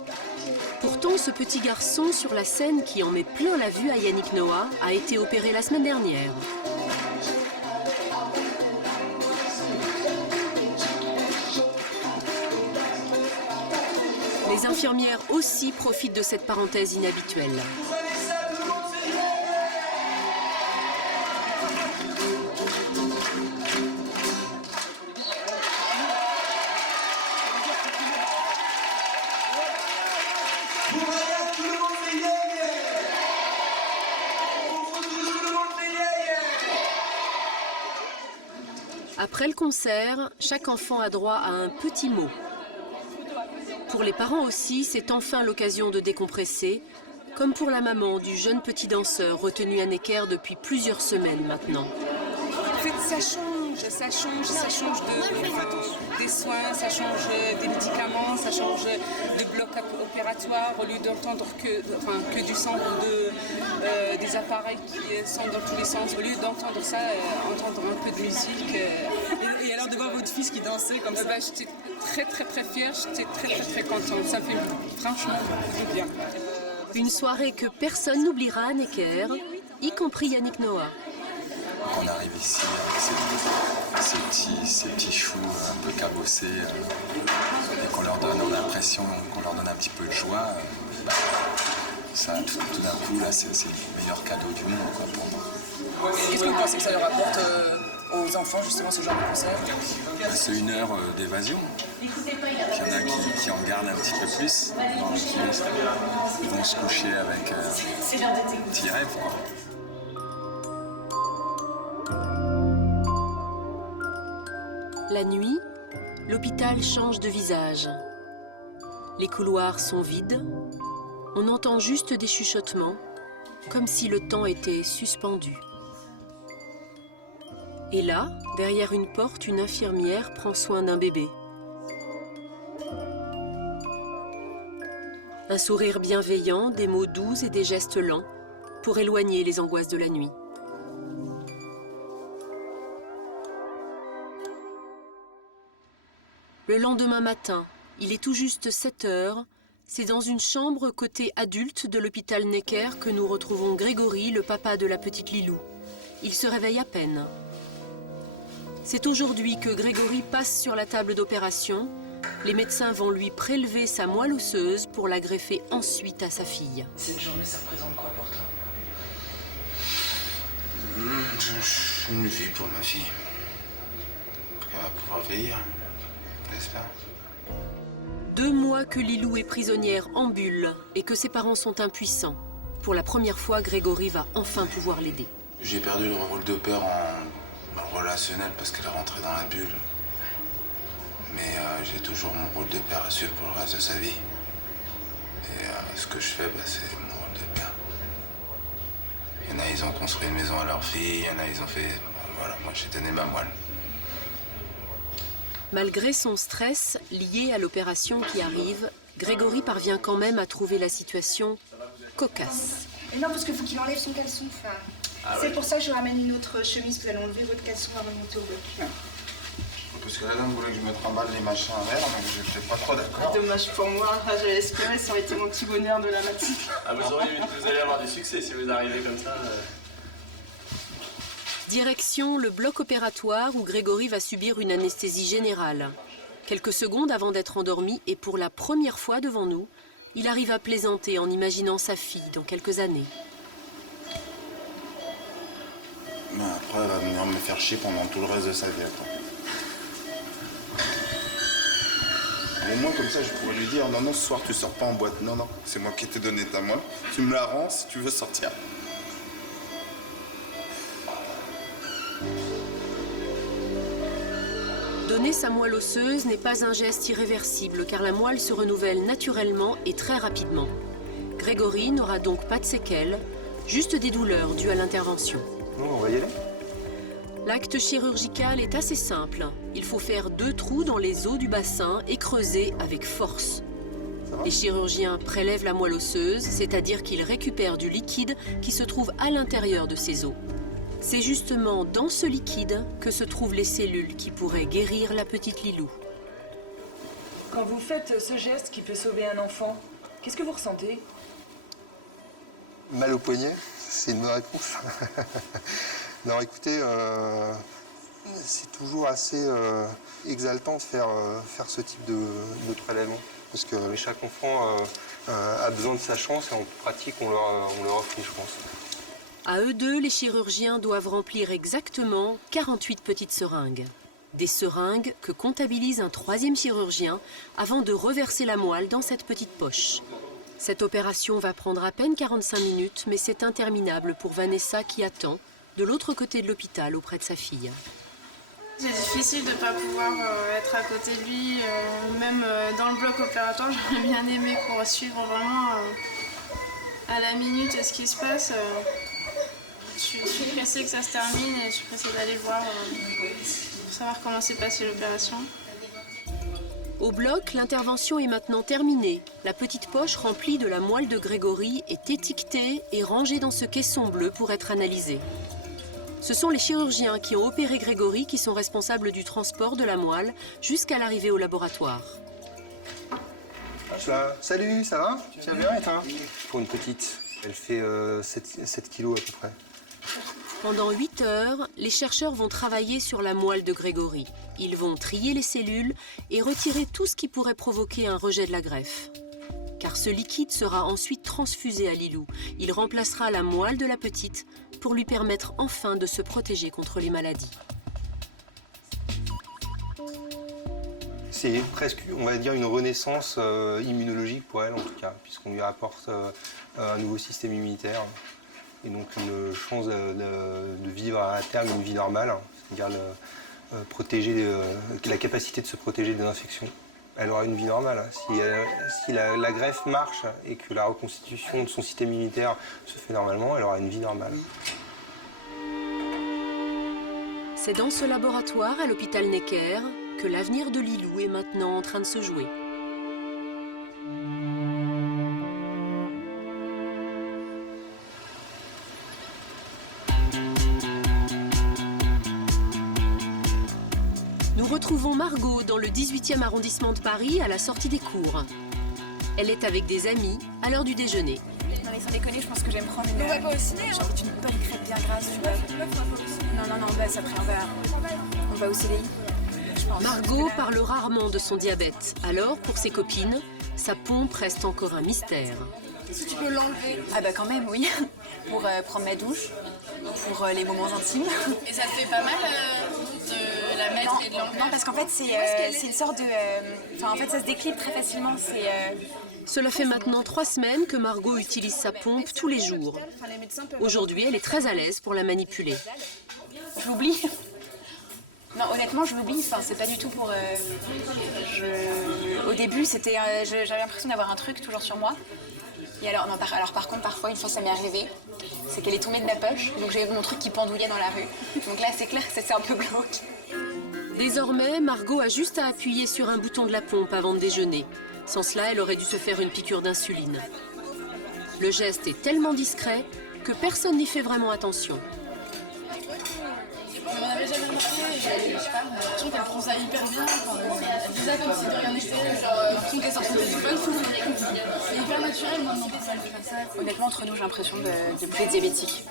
Pourtant, ce petit garçon sur la scène qui en met plein la vue à Yannick Noah a été opéré la semaine dernière. Les infirmières aussi profitent de cette parenthèse inhabituelle. Après le concert, chaque enfant a droit à un petit mot. Pour les parents aussi, c'est enfin l'occasion de décompresser, comme pour la maman du jeune petit danseur retenu à Necker depuis plusieurs semaines maintenant. En fait, ça change des soins, ça change des médicaments, ça change de bloc opératoire, au lieu d'entendre que du sang des appareils qui sont dans tous les sens, au lieu d'entendre ça, entendre un peu de musique. Et alors de voir votre fils qui dansait comme ça? J'étais très fière, j'étais très contente, ça me fait franchement du bien. Une soirée que personne n'oubliera à Necker, y compris Yannick Noah. On arrive ici avec ces petits choux un peu cabossés et qu'on leur donne, on a l'impression qu'on leur donne un petit peu de joie. Ça, tout d'un coup, là, c'est le meilleur cadeau du monde, quoi, pour moi. Qu'est-ce que vous pensez que ça leur apporte aux enfants, justement, ce genre de concert? C'est une heure d'évasion. Il y en a qui en gardent un petit peu plus, qui vont se coucher avec un petit rêve, quoi. La nuit, l'hôpital change de visage. Les couloirs sont vides. On entend juste des chuchotements, comme si le temps était suspendu. Et là, derrière une porte, une infirmière prend soin d'un bébé. Un sourire bienveillant, des mots doux et des gestes lents pour éloigner les angoisses de la nuit. Le lendemain matin, il est tout juste 7 heures, c'est dans une chambre côté adulte de l'hôpital Necker que nous retrouvons Grégory, le papa de la petite Lilou. Il se réveille à peine. C'est aujourd'hui que Grégory passe sur la table d'opération. Les médecins vont lui prélever sa moelle osseuse pour la greffer ensuite à sa fille. Cette journée, ça représente quoi pour toi? Une vie pour ma fille. Elle va pouvoir vieillir, j'espère. 2 mois que Lilou est prisonnière en bulle et que ses parents sont impuissants. Pour la première fois, Grégory va enfin pouvoir l'aider. J'ai perdu le rôle de père en relationnel parce qu'elle est rentrée dans la bulle. Mais j'ai toujours mon rôle de père à suivre pour le reste de sa vie. Et ce que je fais, c'est mon rôle de père. Il y en a, ils ont construit une maison à leur fille, il y en a, ils ont fait... Voilà, moi j'ai donné ma moelle. Malgré son stress lié à l'opération qui arrive, Grégory parvient quand même à trouver la situation cocasse. Et non, parce qu'il faut qu'il enlève son caleçon. Enfin, c'est pour ça que je ramène une autre chemise. Vous allez enlever votre caleçon avant de monter au bloc. Parce que la dame voulait que je me trimballe les machins à verre, donc j'étais pas trop d'accord. Dommage pour moi, j'avais espéré, ça aurait été mon petit bonheur de la matinée. Ah, vous allez avoir du succès si vous arrivez comme ça. Direction le bloc opératoire où Grégory va subir une anesthésie générale. Quelques secondes avant d'être endormi et pour la première fois devant nous, il arrive à plaisanter en imaginant sa fille dans quelques années. Mais après, elle va venir me faire chier pendant tout le reste de sa vie. Au moins, comme ça, je pourrais lui dire, non, non, ce soir, tu sors pas en boîte. Non, non, c'est moi qui t'ai donné ta moelle. Tu me la rends si tu veux sortir. Donner sa moelle osseuse n'est pas un geste irréversible car la moelle se renouvelle naturellement et très rapidement. Grégory n'aura donc pas de séquelles, juste des douleurs dues à l'intervention. Non, on va y aller. L'acte chirurgical est assez simple. Il faut faire 2 trous dans les os du bassin et creuser avec force. Les chirurgiens prélèvent la moelle osseuse, c'est-à-dire qu'ils récupèrent du liquide qui se trouve à l'intérieur de ces os. C'est justement dans ce liquide que se trouvent les cellules qui pourraient guérir la petite Lilou. Quand vous faites ce geste qui peut sauver un enfant, qu'est-ce que vous ressentez? Mal au poignet, c'est une bonne réponse. Non, écoutez, c'est toujours assez exaltant de faire ce type de prélèvement. Parce que chaque enfant a besoin de sa chance et en pratique, on leur offre une chance. À eux deux, les chirurgiens doivent remplir exactement 48 petites seringues. Des seringues que comptabilise un 3e chirurgien avant de reverser la moelle dans cette petite poche. Cette opération va prendre à peine 45 minutes, mais c'est interminable pour Vanessa qui attend de l'autre côté de l'hôpital auprès de sa fille. C'est difficile de ne pas pouvoir être à côté de lui, même dans le bloc opératoire, j'aurais bien aimé pour suivre vraiment à la minute ce qui se passe. Je suis pressée que ça se termine et je suis pressée d'aller voir pour savoir comment s'est passée l'opération. Au bloc, l'intervention est maintenant terminée. La petite poche remplie de la moelle de Grégory est étiquetée et rangée dans ce caisson bleu pour être analysée. Ce sont les chirurgiens qui ont opéré Grégory qui sont responsables du transport de la moelle jusqu'à l'arrivée au laboratoire. Salut, ça va? Tu vas bien et toi? Pour une petite, elle fait 7 kilos à peu près. Pendant 8 heures, les chercheurs vont travailler sur la moelle de Grégory. Ils vont trier les cellules et retirer tout ce qui pourrait provoquer un rejet de la greffe. Car ce liquide sera ensuite transfusé à Lilou. Il remplacera la moelle de la petite pour lui permettre enfin de se protéger contre les maladies. C'est presque, on va dire, une renaissance immunologique pour elle en tout cas, puisqu'on lui apporte un nouveau système immunitaire. Et donc une chance de vivre à terme une vie normale, c'est-à-dire la capacité de se protéger des infections. Elle aura une vie normale. Si la greffe marche et que la reconstitution de son système immunitaire se fait normalement, elle aura une vie normale. C'est dans ce laboratoire à l'hôpital Necker que l'avenir de Lilou est maintenant en train de se jouer. Nous retrouvons Margot dans le 18e arrondissement de Paris à la sortie des cours. Elle est avec des amis à l'heure du déjeuner. Non mais sans déconner, je pense que j'aime prendre une... On va pas au ciné, genre une bonne crêpe bien grasse, tu vois. Non, bah après on va au CDI. Je pense. Margot parle rarement de son diabète. Alors, pour ses copines, sa pompe reste encore un mystère. Est-ce que tu peux l'enlever? Ah bah quand même, oui. Pour prendre ma douche, pour les moments intimes. Et ça te fait pas mal de la mettre et de l'enlever? Non, parce qu'en fait c'est une sorte de... Enfin en fait ça se déclipe très facilement, Cela fait maintenant 3 semaines que Margot utilise sa pompe tous les jours. Aujourd'hui, elle est très à l'aise pour la manipuler. Je l'oublie. Non, honnêtement, je l'oublie. Enfin, c'est pas du tout pour... Au début, c'était, j'avais l'impression d'avoir un truc toujours sur moi. Et alors, non, alors par contre, parfois, une fois, ça m'est arrivé. C'est qu'elle est tombée de ma poche. Donc, j'ai mon truc qui pendouillait dans la rue. Donc là, c'est clair que c'est un peu glauque. Désormais, Margot a juste à appuyer sur un bouton de la pompe avant de déjeuner. Sans cela, elle aurait dû se faire une piqûre d'insuline. Le geste est tellement discret que personne n'y fait vraiment attention. On n'avait jamais remarqué, je sais pas, j'ai l'impression qu'elle prend ça hyper bien. Elle dit ça comme si de rien n'était, genre l'impression qu'elle sort son téléphone. C'est hyper naturel, moi, non, ça, elle fait pas ça. Honnêtement, entre nous, j'ai l'impression de plus être diabétique.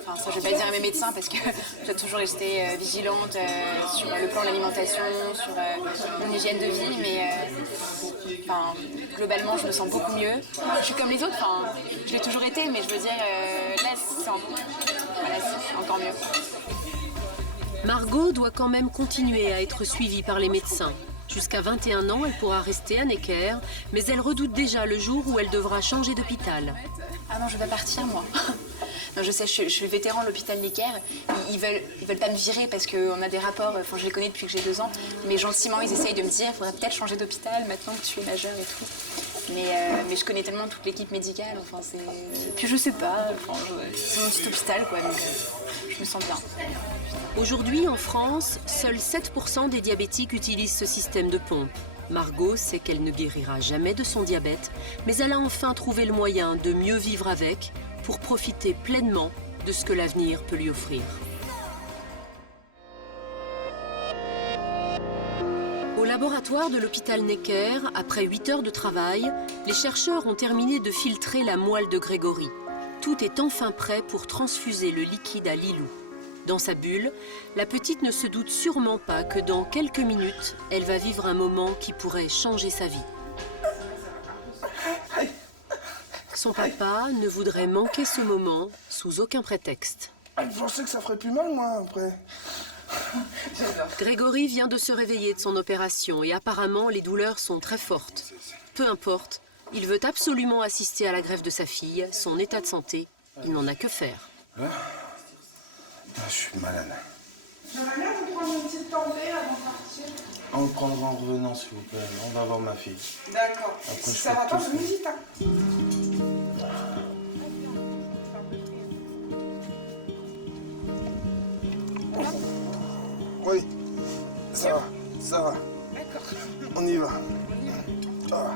Enfin, ça, je vais pas dire à mes médecins parce que j'ai toujours resté vigilante sur le plan de l'alimentation, sur mon hygiène de vie, mais enfin, globalement, je me sens beaucoup mieux. Je suis comme les autres, enfin, je l'ai toujours été, mais je veux dire, là, c'est encore mieux. Margot doit quand même continuer à être suivie par les médecins. Jusqu'à 21 ans, elle pourra rester à Necker, mais elle redoute déjà le jour où elle devra changer d'hôpital. Ah non, je vais partir, moi. Non, je sais, je suis vétéran de l'hôpital Necker. Ils veulent pas me virer parce qu'on a des rapports, enfin, je les connais depuis que j'ai 2 ans. Mais gentiment, ils essayent de me dire, il faudrait peut-être changer d'hôpital maintenant que tu es majeure et tout. Mais je connais tellement toute l'équipe médicale, enfin, c'est... Puis je sais pas, enfin, c'est mon petit hôpital, quoi, donc je me sens bien. Aujourd'hui, en France, seuls 7% des diabétiques utilisent ce système de pompe. Margot sait qu'elle ne guérira jamais de son diabète, mais elle a enfin trouvé le moyen de mieux vivre avec pour profiter pleinement de ce que l'avenir peut lui offrir. Au laboratoire de l'hôpital Necker, après 8 heures de travail, les chercheurs ont terminé de filtrer la moelle de Grégory. Tout est enfin prêt pour transfuser le liquide à Lilou. Dans sa bulle, la petite ne se doute sûrement pas que dans quelques minutes, elle va vivre un moment qui pourrait changer sa vie. Son papa ne voudrait manquer ce moment sous aucun prétexte. Je pensais que ça ferait plus mal, moi, après. Grégory vient de se réveiller de son opération et apparemment les douleurs sont très fortes. Peu importe, il veut absolument assister à la greffe de sa fille. Son état de santé, il n'en a que faire. Je suis malade. J'aimerais bien vous prendre une petite tempée avant de partir. On le prendra en revenant, s'il vous plaît. On va voir ma fille. D'accord. Si ça va pas, je m'hésite. Oui, ça va. D'accord. On y va. Ah.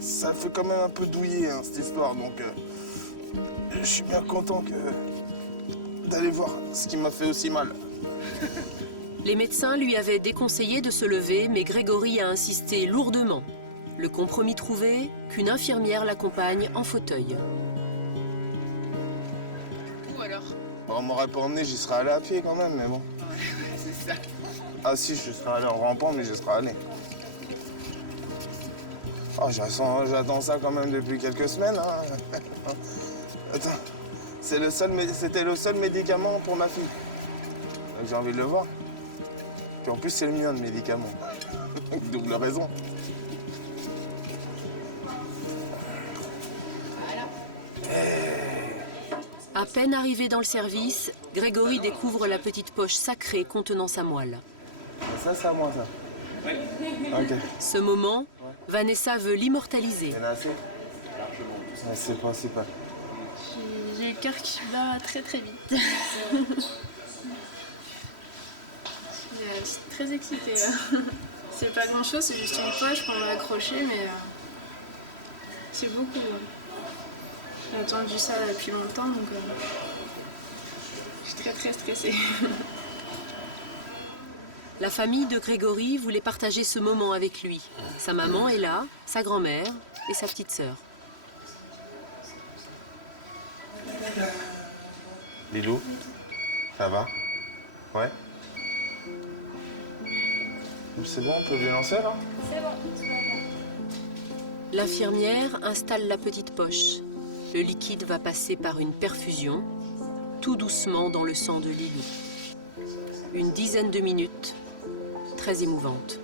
Ça fait quand même un peu douiller, hein, cette histoire, donc je suis bien content d'aller voir ce qui m'a fait aussi mal. Les médecins lui avaient déconseillé de se lever, mais Grégory a insisté lourdement. Le compromis trouvé, qu'une infirmière l'accompagne en fauteuil. Où alors? Bon, on m'aurait pas emmené, j'y serais allé à pied quand même, mais bon. C'est ça. Ah si, je serais allé en rampant, mais j'y serais allé. Oh, j'attends ça quand même depuis quelques semaines. Hein. Attends, c'était le seul médicament pour ma fille. Donc j'ai envie de le voir. Puis en plus, c'est le mien, le médicament. Double raison. À peine arrivé dans le service, Grégory découvre la petite poche sacrée contenant sa moelle. Ça, c'est à moi, ça. Oui. Ok. Ce moment, Vanessa veut l'immortaliser. Il y en a assez? C'est principal. J'ai le cœur qui bat très très vite. Je suis très excitée. C'est pas grand chose, c'est juste une poche qu'on va accrocher, mais c'est beaucoup. J'ai attendu ça depuis longtemps, donc je suis très très stressée. La famille de Grégory voulait partager ce moment avec lui. Sa maman est là, sa grand-mère et sa petite sœur. Lilou, ça va? Ouais? C'est bon, on peut lui lancer là? C'est bon, tout va bien. L'infirmière installe la petite poche. Le liquide va passer par une perfusion, tout doucement dans le sang de Lilou. Une dizaine de minutes, très émouvante.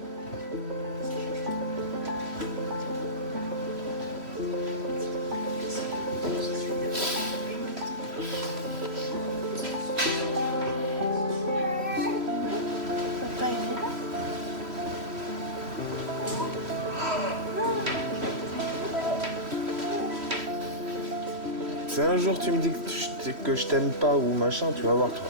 Si un jour tu me dis que je t'aime pas ou machin, tu vas voir toi.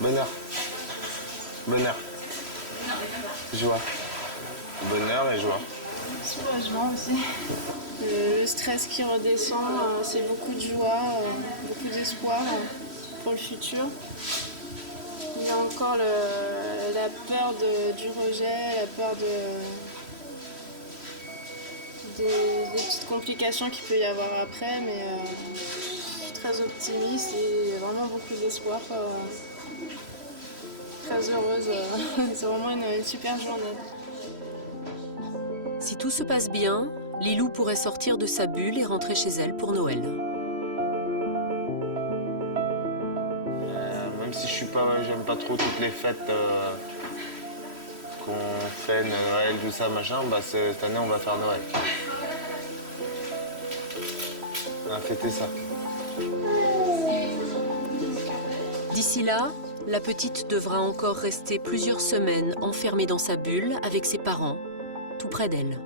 Bonheur. Bonheur. Joie. Bonheur et joie. Soulagement aussi. Le stress qui redescend, c'est beaucoup de joie, beaucoup d'espoir pour le futur. Il y a encore la peur du rejet, la peur des petites complications qu'il peut y avoir après, mais je suis très optimiste et il y a vraiment beaucoup d'espoir. Très heureuse, c'est vraiment une super journée. Si tout se passe bien, Lilou pourrait sortir de sa bulle et rentrer chez elle pour Noël. Même si j'aime pas trop toutes les fêtes qu'on fait, Noël, tout ça, machin, bah cette année on va faire Noël. On va fêter ça. D'ici là, la petite devra encore rester plusieurs semaines enfermée dans sa bulle avec ses parents, tout près d'elle.